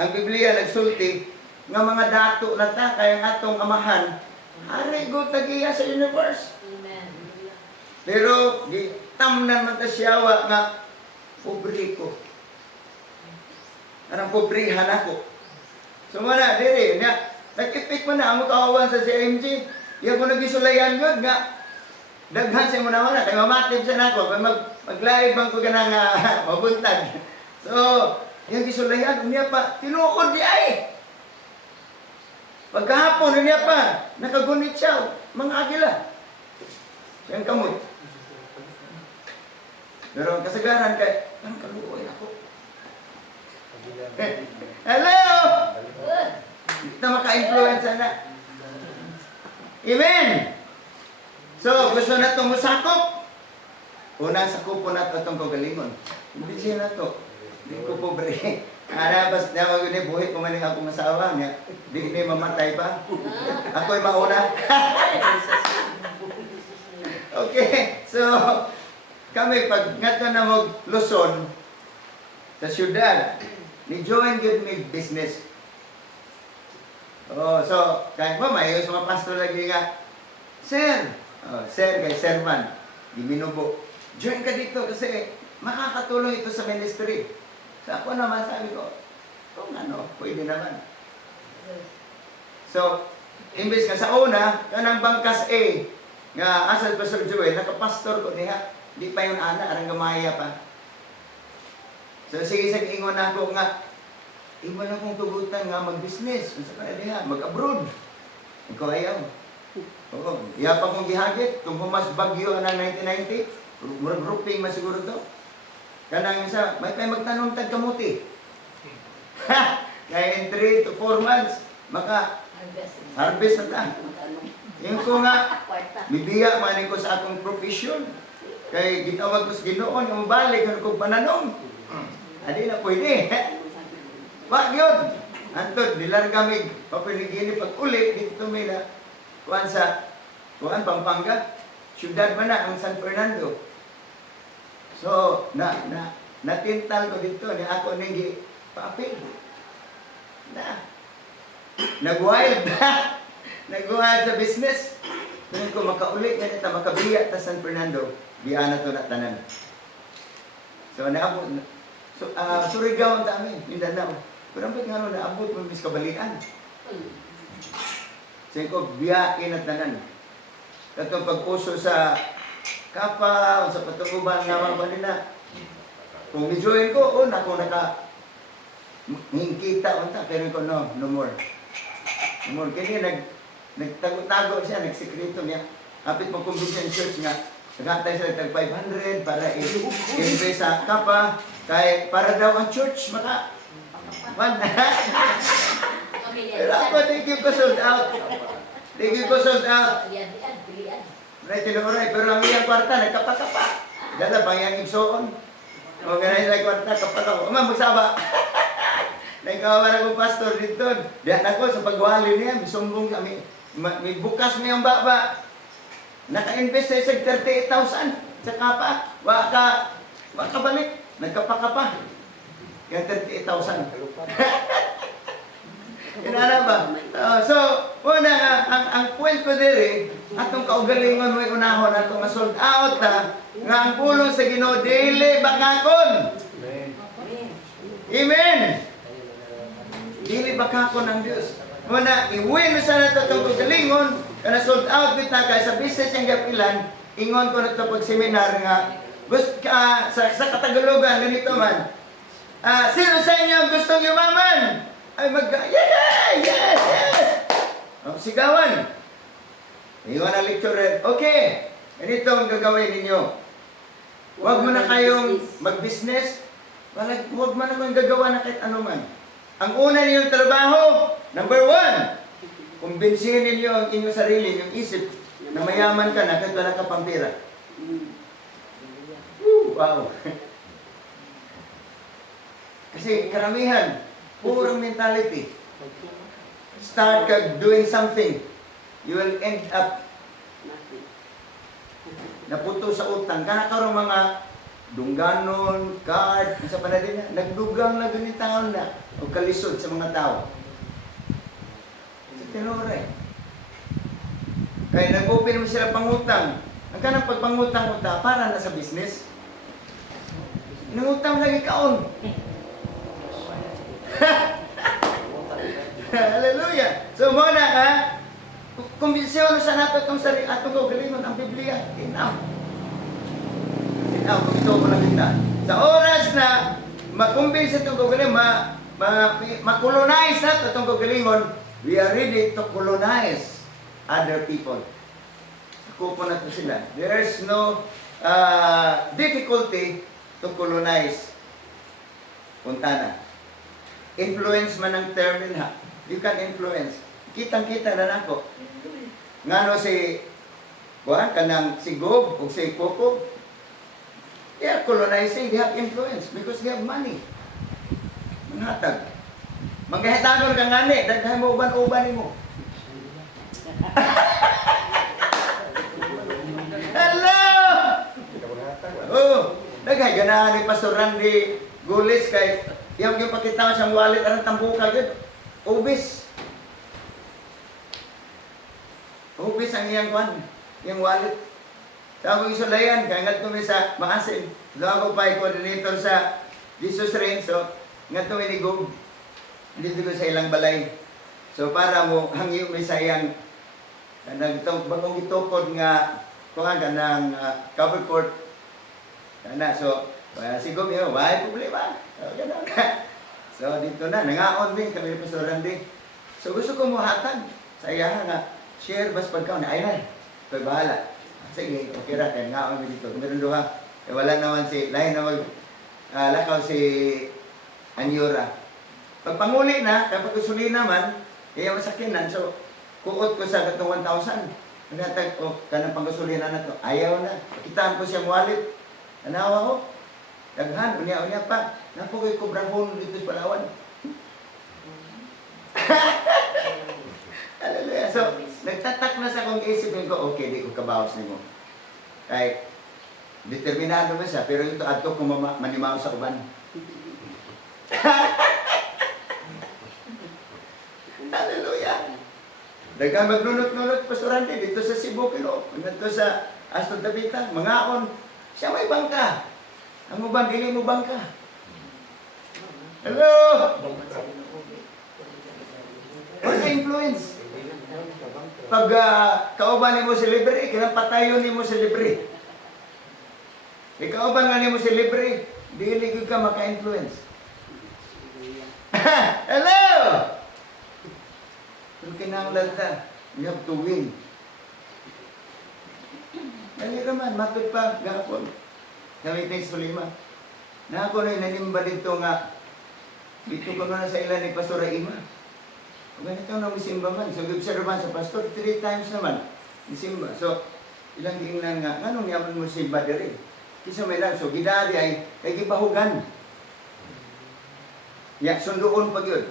ang Biblia nagsulti, nga mga dato na ta, kaya ang atong amahan, hari go tagiya sa universe. Amen. Pero, tamnan man ta siyawa nga, pobre ko. Anong pobrihan ako. So wala, diri, nga, nag-epic mo na, ang kawawan sa CMG, yan ko nagisulayan yun, nga, daghan siya mo na wala, kaya mamatib siya na ako, mag-live bang ko ka na nga, mabuntag. So, yung gisulayan, niya pa, tinuod di ay. Pagkahapon, niya pa, nakagunit siya, mga agila. Siyang kamot. Pero ang kasagaran kay, ang kaluoy ako. Hello! Hindi na maka-influence na. Amen! So, gusto na itong musakop. Una, sakupon na itong kagalingon. Hindi siya na ito. Hindi ko pobre. Basta na ako yun, buhay ko maning akong asawa niya. Hindi na mamatay pa. Ako'y mauna. Okay, so, kami, pag nga na mag-Luzon, sa syudad, ni-join good me business. Oh, so, kahit mo, may mga pastor lagi nga, Sir, Sir, kay Servan, di minubo, join ka dito kasi makakatulong ito sa ministry. So, ako naman, sabi ko, kung ano, pwede naman. So, imbes ka sa una, kanang bangkas A, nga asal Pastor Joel, nakapastor ko diha, di pa yung ana, arang gamaya pa. So, sige sa ingon ako nga, imo lang kong tugutan nga mag-business. Sa kaya diha, mag-abroad. Ikaw ayaw. Oo, iya pa kong gihagit. Kung humas bagyo na 1990, Murag roofing man siguro to. Kanang isa, may magtanong tag kamuti. Kaya in 3 to 4 months, maka harvest na ta. Yung ko nga, bibiya man ko sa akong profession. Kay gitawag ko sa Ginoon, yung balik ano kong pananong. Adi na pwede. Wag yun. Antod, nilar kami papiligini pag uli dito may na kuhan sa Pampanga. Syudad man na ang San Fernando. So, natintal ko dito ni ako nigi papel. Nag-wild na. Nag-wild sa business. Kung ko makauli, ganito, makabiya ta San Fernando, biya na to na tanan. So, naabot. So, Surigao ang dami, Mindanao. Pero ang nga naabot mo mis kabalian. So, ko, biyakin na tanan. Katong pag-uso sa Kapa, sa Patuguban, naman ba nila. Kung i-join ko, ako hingkita unta, pero ko no more. No more. Kaya nagtago-tago siya, nagsekreto niya. Kapit mo convention church nga, nagantay siya tag 500 para i-invest sa Kapa. Kaya para daw ang church, maka... Pero ako, thank you ko sold out. Thank you ko sold out. Right, tinuray, pero ang iyang kwarta, nagkapa-kapa. Dala pa iyang igsoon. O ganun sa kwarta, kapataw. Magsaba. Nagkawa na ko pastor dito. Diyan ako sa pagwali niya, misumbong kami. May bukas mo yung baba. Naka-invest sa 38,000 sa kapa. Waka balik. Nagkapa-kapa. Yung 38,000. Inana ba? So, una nga, ang point ko diri, atong kaugalingon mo unahon atong sold out na nga ang pulong sa Ginoo dili bakakon. Amen. Dili bakakon ang Dios. Muna i-win sa nato tong kaugalingon kana sold out kita kay sa business ang gapilan, ingon ko nato pag seminar nga sa Katagalogan ganito man. Sino sa inyo ang gustong yumaman? Ay yes! Oh, sigawan. Iwan ang lecturer. Okay, ganito ang gagawin ninyo. Huwag mo na kayong mag-business. Huwag mo na kayong gagawa na kahit ano man. Ang una ninyong trabaho, number 1, kumbinsihin ninyo ang inyong sarili, inyong isip, na mayaman ka na kahit wala ka pang pera. Wow. Kasi karamihan, purong mentality. Start ka doing something. You will end up naputo sa utang. Kana karong mga dungganon, card, sa panadin na, nagdugang na ganit taon na o kalisod sa mga tao. Sa tinore. Kaya nag-open mo sila pangutang. Ang kanang pagpangutang-utang para na sa business. Nangutang lagi kaon. Hallelujah. So muna ka, kumbisyon sa nato itong sarili atong gagalingon ang Biblia. Tinaw, kung ito ko lang kita. Sa oras na makumbinsin itong gagalingon, makolonize nato itong gagalingon, we are ready to colonize other people. Kupo na ito sila. There is no difficulty to colonize Punta na. Influence man ang term nila. You can influence. Kitang-kita na nako. Ngano si kanang si Gob o si Coco, they are colonizing, they have influence because they have money. Manhatag. Manggahitagon ka ngani, daghan mo uban-uban mo. Hello! Oh, daghay ganahan ni Pastor Randy Gulis kay yung pakita siyang wallet anong tambuka gud. Obis. Obis ang iyang kwan, yung wallet. Sa akong isulayan, kaya nga tumi sa Maasin. Doon ako pa coordinator sa Jesus Reign. So, nga tumi ni Gob. Dito ko sa ilang balay. So, para mo hangyo may sayang bagong itukod nga kuha ka ng cover court. So, si Gob yun, why problema? So, gano'n ka. So, dito na, nangaon din kami ni Pastor Randy. So, gusto ko mo hatag sa iya nga, share bas pagkaon. Ay na, ito'y bahala. Sige, okay ra, kaya nga kami dito. Meron duha. Eh, wala naman si, lain na lakaw si Anyura. Pag panguli na, kapag usuli naman, kaya masakinan, so, kuot ko sa katong 1,000. Naghatag ko, kanang panggasolina na to. Ayaw na. Kitaan ko siya wallet. Anawa ko. Daghan, unya-unya pa. Napo ko'y kubrahon dito sa Palawan. Hallelujah. So, nagtatak na sa kong isipin ko, okay, di ko kabawas ni mo. Kaya, determinado na siya, pero ito ato kung manimaw sa uban. Hallelujah. Dagang magnunot-nunot, Pastor Randy, dito sa Cebu, Kilo, dito sa Aston Tabitan, mangaon, siya may bangka. Ang uban, dili mo bangka. Hello! What influence? Pag kauban ni mo si libre, kinapatayon ni mo si libre. Ikauban nga ni mo si libre, dili ka maka-influence. Hello! Pero kinahanglan ta, you have to win. Dali ka man, matod pa, gapon. Gamitin sa lima. Na ako na nanimba dito nga, dito ko na sa ilan ni Pastor Ima. Ganito na misimba man. So, observan sa pastor, 3 times naman, misimba. So, ilang giingnan nga, anong yaman mo simba diri? Kisa may lang, so, gidari ay, kay gibahugan. Ya, sundoon pag yun.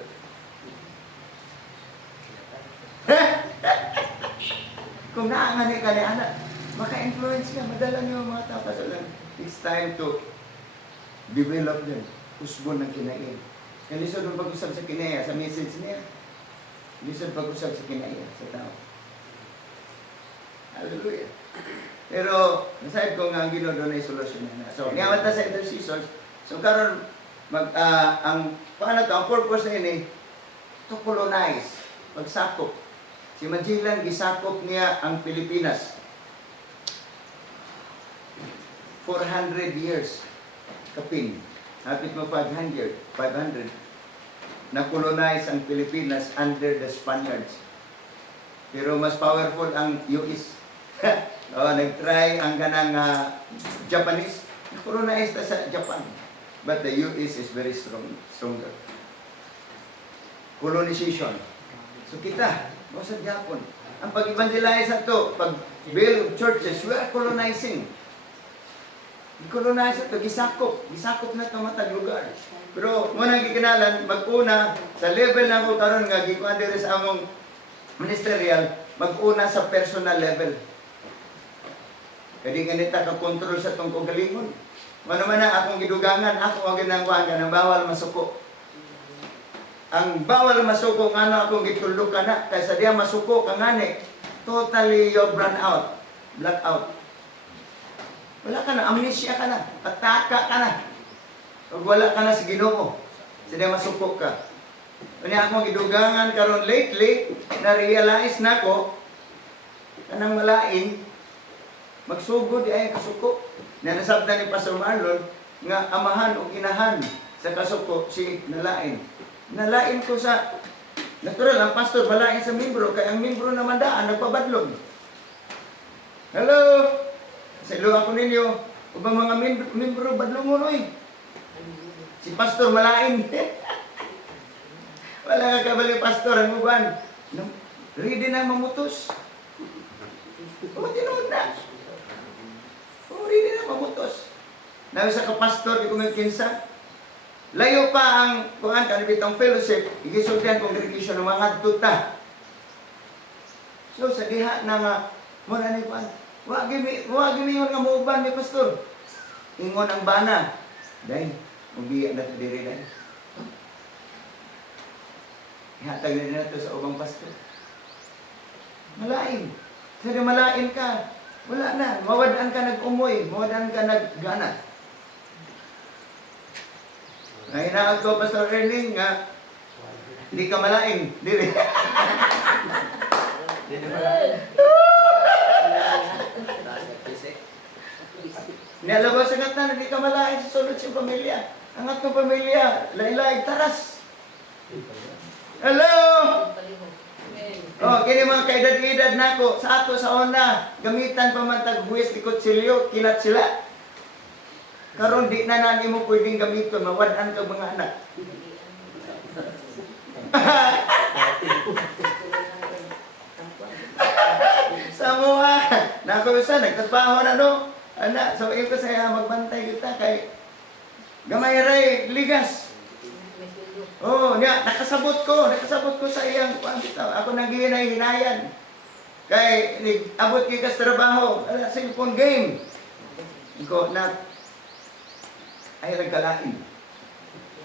Kung naangani ka ni anak, maka-influence ka, madala niyo mga tao. So lang, it's time to develop them. Usbon ng kinain. Kaya lisod ang pag-usap sa kinaya, sa message niya. Lisod pag-usap sa kinaya, sa tao. Hallelujah. Pero, nasayad ko nga ang Ginoo doon ay solusyon na. So, niyawat na sa intercessors. So, karon ang paano to, ang purpose na yun to colonize, pagsakop. Si Magellan, gisakop niya ang Pilipinas. 400 years kapin. Hapit mo 500. Na-colonize ang Pilipinas under the Spaniards. Pero mas powerful ang US. Nag-try ang ganang Japanese. Na-colonize na sa Japan. But the US is very stronger. Colonization. So kita, sa Japon, ang pag-evangelize ito, pag-build churches, we are colonizing. Colonize ito, gisakop na ito matag lugar. Pero muna gikinalan, mag-una sa level na ko karon nga gikuan diri sa among ministerial, mag-una sa personal level. Kadi ganita ka control sa tong kagalingon. Ano man na akong gidugangan, ako ang ginangkuhan ka ng bawal masuko. Ang bawal masuko nga ano akong gitulog ka na, kaysa diya masuko ka nga ni, totally you're run out, black out. Wala ka na, amnesia ka na, ataka ka na. Pag wala ka na sa Ginoo, sa diya masuko ka. Kanya akong gidugangan karon lately, na-realize na ko, kanang malain, magsugod di ay kasuko. Nanasabda ni Pastor Marlon, nga amahan o inahan sa kasuko si nalain. Nalain ko sa, natural, ang pastor malain sa membro, kaya ang membro naman daan, nagpabadlog. Hello! Sa ilo ako ninyo, upang mga membro badlongon, oy. Si pastor malain. Wala ka kabali, pastor, ang uban. Ready na mamutos. Tinood na. Ready na mamutos. Nabi sa kapastor, di ko may kinsa. Layo pa ang kuan kanibitang fellowship, igisultihan congregation ng mga tuta. So sa diha na nga mo na ni kuan. Wa gimi nga muuban ni pastor. Ingon ang bana. Dai, ubiya na diri dai. Ihatag na to sa ubang pastor. Malain. Kasi malain ka. Wala na. Mawadaan ka nag-umoy. Mawadaan ka nag-gana. Nahinaan ko, Pastor Erling, nga hindi ka malain. Dili. Nialabas sa ngatan, hindi ka malain sa sulod siyang pamilya. Ang atong pamilya, laylay, taras. Hello! Oh, kini mga kaedad-edad nako sa ato sa una, gamitan pa man tag buwis ni kutsilyo, kinat sila. Karon di na nani mo pwedeng gamiton, mawad-an ka mga anak. Sa mga, nako sa nagtrabaho na no. Ana, so iyo ko saya magbantay kita kay gamay ray ligas. Oh, niya nakasabot ko sa iyang kuan bitaw. Ako naghihinay-hinayan. Kay abot kay kas trabaho, ala cellphone game. Ko na ay nagkalain.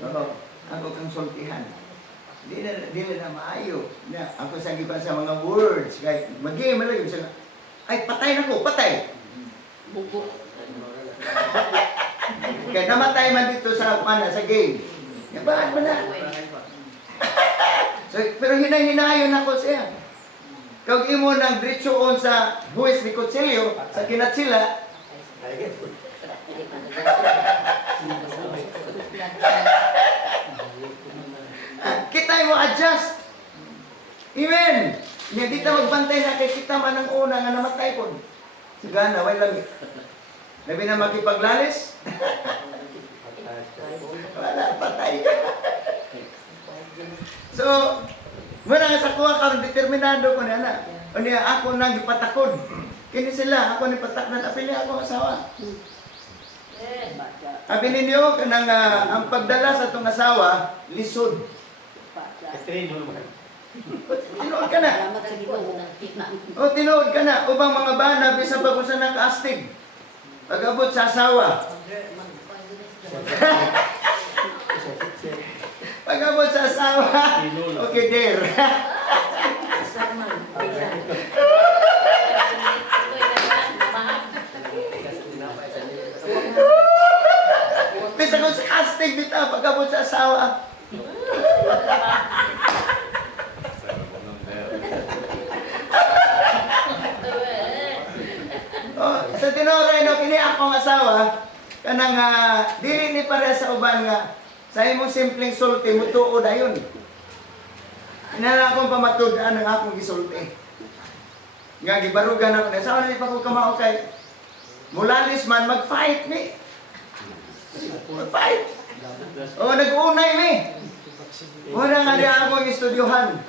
Oo, ako kang sultihan. Di na maayo. Na, ako sa giba sa mga words kay mag-game lang siya. Ay patay na ko, patay. Bugo. Kaya namatay man dito sa sa game. Yabahan man na. So, pero hinay-hinayon ako siya. Kag imo nang diretsoon sa buwis ni kutsilyo, sa kinatsila, kita mo adjust. Amen. Nya dito magbantay na kay kita man ang una nga namatay pod. Sigana way lang. Labi na makipaglalis. Wala patay. So, muna nga sa kuha karon determinado ko na na. Unya ako nang gipatakod. Kini sila ako ni pataknan apil ako asawa. Abi ninyo kanang ang pagdala sa tong asawa lisod. Katrino naman. Tinuod ka na. Salamat sa Ginoo. O tinuod ka na. Ubang mga bana bisa pa ko sa nakaastig. Pag-abot sa asawa. Pag-abot sa asawa. Okay, there. Bisa ko sa astig dito. Pag-abot sa asawa. Oh, sa tinoray no kini akong asawa kanang dili ni pare sa uban nga sa imong simpleng sulti mo tuod ayon. Inala akong pamatud-an ang akong gisulti. Nga gibarugan ako na sa ni pa ko kamao kay mulalis man mag-fight ni. Mag-fight. Oh, nag-unay mi. Wala nga di ako istudyohan.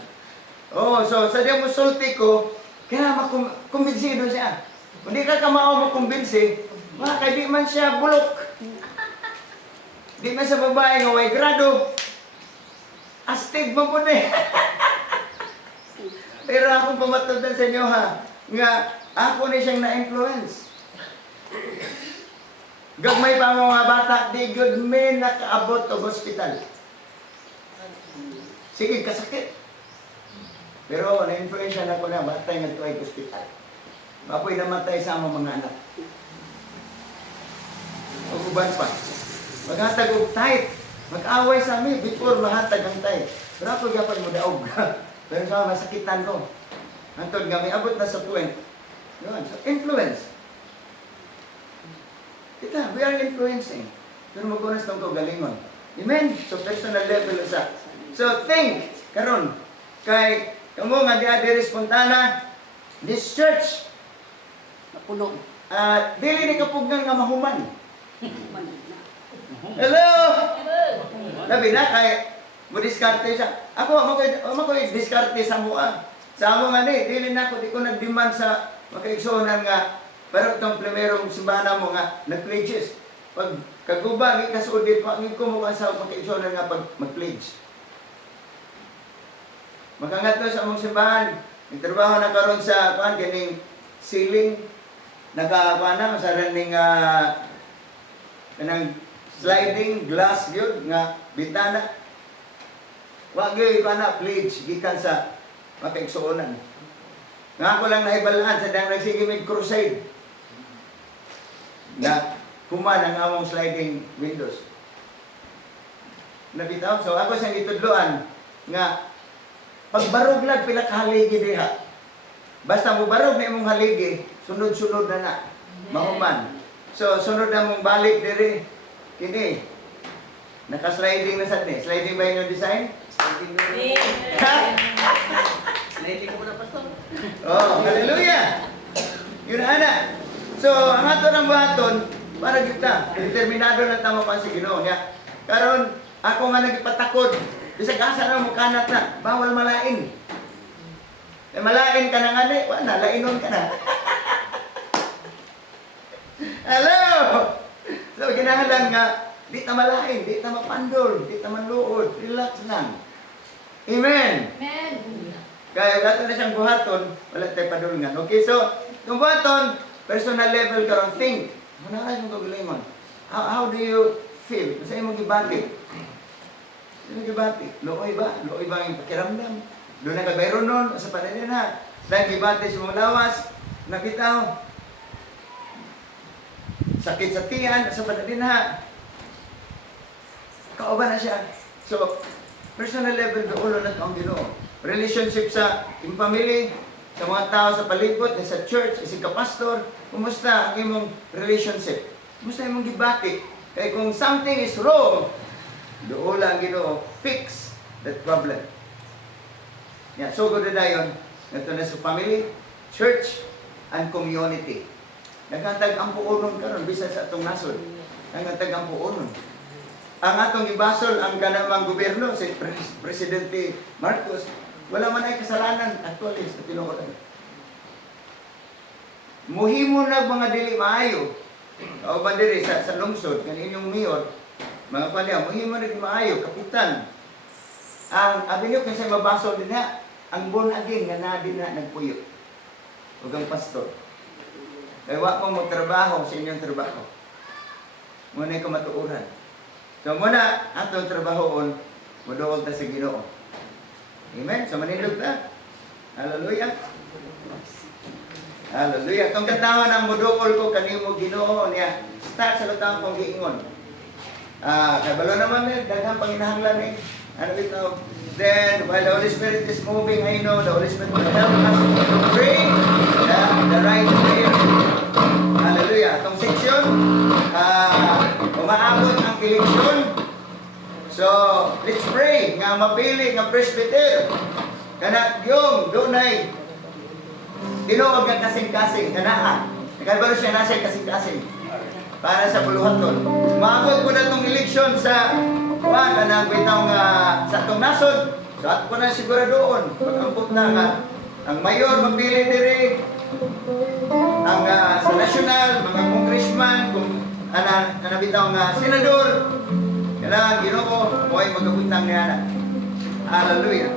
Oh, so sa diya mo sulti ko kaya makumbinsido siya. Kung di ka kamao makumbinsi, kay di man siya bulok. Di man sa babae nga way grado. Astig mo po ni. Pero akong pamatudan sa inyo ha, nga ako ni siyang na-influence. Gagmay pa mga bata, di good men nakaabot o hospital. Sige, kasakit. Pero na-influence na ako na batay nga ito ay hospital. Mapoy namatay sa among mga anak. Uban pa. Maghatag og tight. Mag-away sa amin before mahatag ang tight. Pero ako gapan mo daog. Pero sa masakitan ko. Antod nga may abot na sa point. Yun. So, influence. Kita, we are influencing. Pero mag-unas lang ko galingon. Amen? So, personal level sa. So, think. Karon. Kay, kamo nga di spontana. This church. Napuno. Dili ni kapugnan nga mahuman. Hello! Labi na kay mo diskarte siya. Ako mo ko diskarte sa mua. Sa amo nga ni dili na ko di ko nagdemand sa makaigsunan nga pero tong primerong simbana mo nga nag-pledges. Pag kaguba gi kasudit pangin ko mo sa makaigsunan nga pag mag-pledge. Makangat ko sa among simbahan. Nagtrabaho na karon sa kuan kining ceiling nakakuana sa running kanang sliding glass gyud nga bintana. Wa gyud kana pledge gikan sa makaigsuonan. Nga ako lang nahibalaan sa dang nagsige mig crusade. Na kuman ang among sliding windows. Nabitaw so ako sang itudloan nga pagbarog lang pila ka haligi diha. Basta mo barog na imong haligi, sunod-sunod na mahuman. So sunod na mong balik diri kini. Naka-sliding na sad ni. Sliding ba yung design? Sliding na. Naiti ko na pastor. Oh, hallelujah! Yun ana. So, ang ato ng buhaton, para kita, determinado na tama pa si Ginoo niya. Karon, ako nga nagipatakod, bisag asa na mo kanat na, bawal malain. Eh, malain ka na nga ni, wala, lainon ka na. Hello! So, ginahalan nga, di ta malain, di ta mapandol, di ta manluod, relax lang. Amen! Amen. Kaya wala na siyang buhaton, wala tayo padulungan. Okay, so, yung buhaton, personal level ka ron, think. Ano na yung kagalingon? How do you feel? Sa imong gibati? Sa imong gibati? Looy ba? Looy ba yung pakiramdam? Doon na kabayro nun, sa pananin na. Dahil gibati sa mong lawas, nakitaw. Sakit sa tiyan, sa pananin na. Kauban na siya. So, personal level, ulo na ito ang Ginoo. Relationship sa yung family, sa mga tao sa palibot, sa church, si kapastor, kumusta ang imong relationship? Kumusta imong gibati? Kaya kung something is wrong, doon lang Ginoo, fix that problem. Yeah, so good na dayon. Ito na sa family, church, and community. Naghatag ang puunon karon bisa sa atong nasod. Naghatag ang puunon. Ang atong ibasol ang kanamang gobyerno, si Presidente Marcos, wala man ay kasalanan actually sa tinuod. Muhimo na mga dili maayo. O ba diri sa lungsod kan inyong mayor, mga palya, muhimo na maayo kapitan. Ang abinyo kasi mabasol din na ang born again nga na din na nagpuyo. Ug ang pastor. Kaya wa mo magtrabaho sa inyong trabaho. Muna ka matuuran. So muna atong trabahoon, moduol ta sa Ginoo. Amen. So manindog ta. Hallelujah. Hallelujah. Itong katawan ang muduol ko kanimo Ginoo niya. Start sa lutang kong giingon. Kabalo naman eh, daghang panginahanglan eh. Ano ito? Then, while the Holy Spirit is moving, I know the Holy Spirit will help us to pray the right prayer. Hallelujah. Itong section, umaabot ang eleksyon. So, let's pray nga mapili nga presbyter. Kana yung dunay tinuod nga kasing-kasing kanaa. Nagkabalo siya nasa kasing-kasing para sa buluhaton. Maabot ko na itong eleksyon sa kanang bitaw nga sa atong nasod. So at ko na siguradoon pag-ampot na nga ang mayor mapili diri, ang sa national mga congressman kung ana bitaw nga senador. Kailangan Ginoo mo ay magabutang niya na. Hallelujah.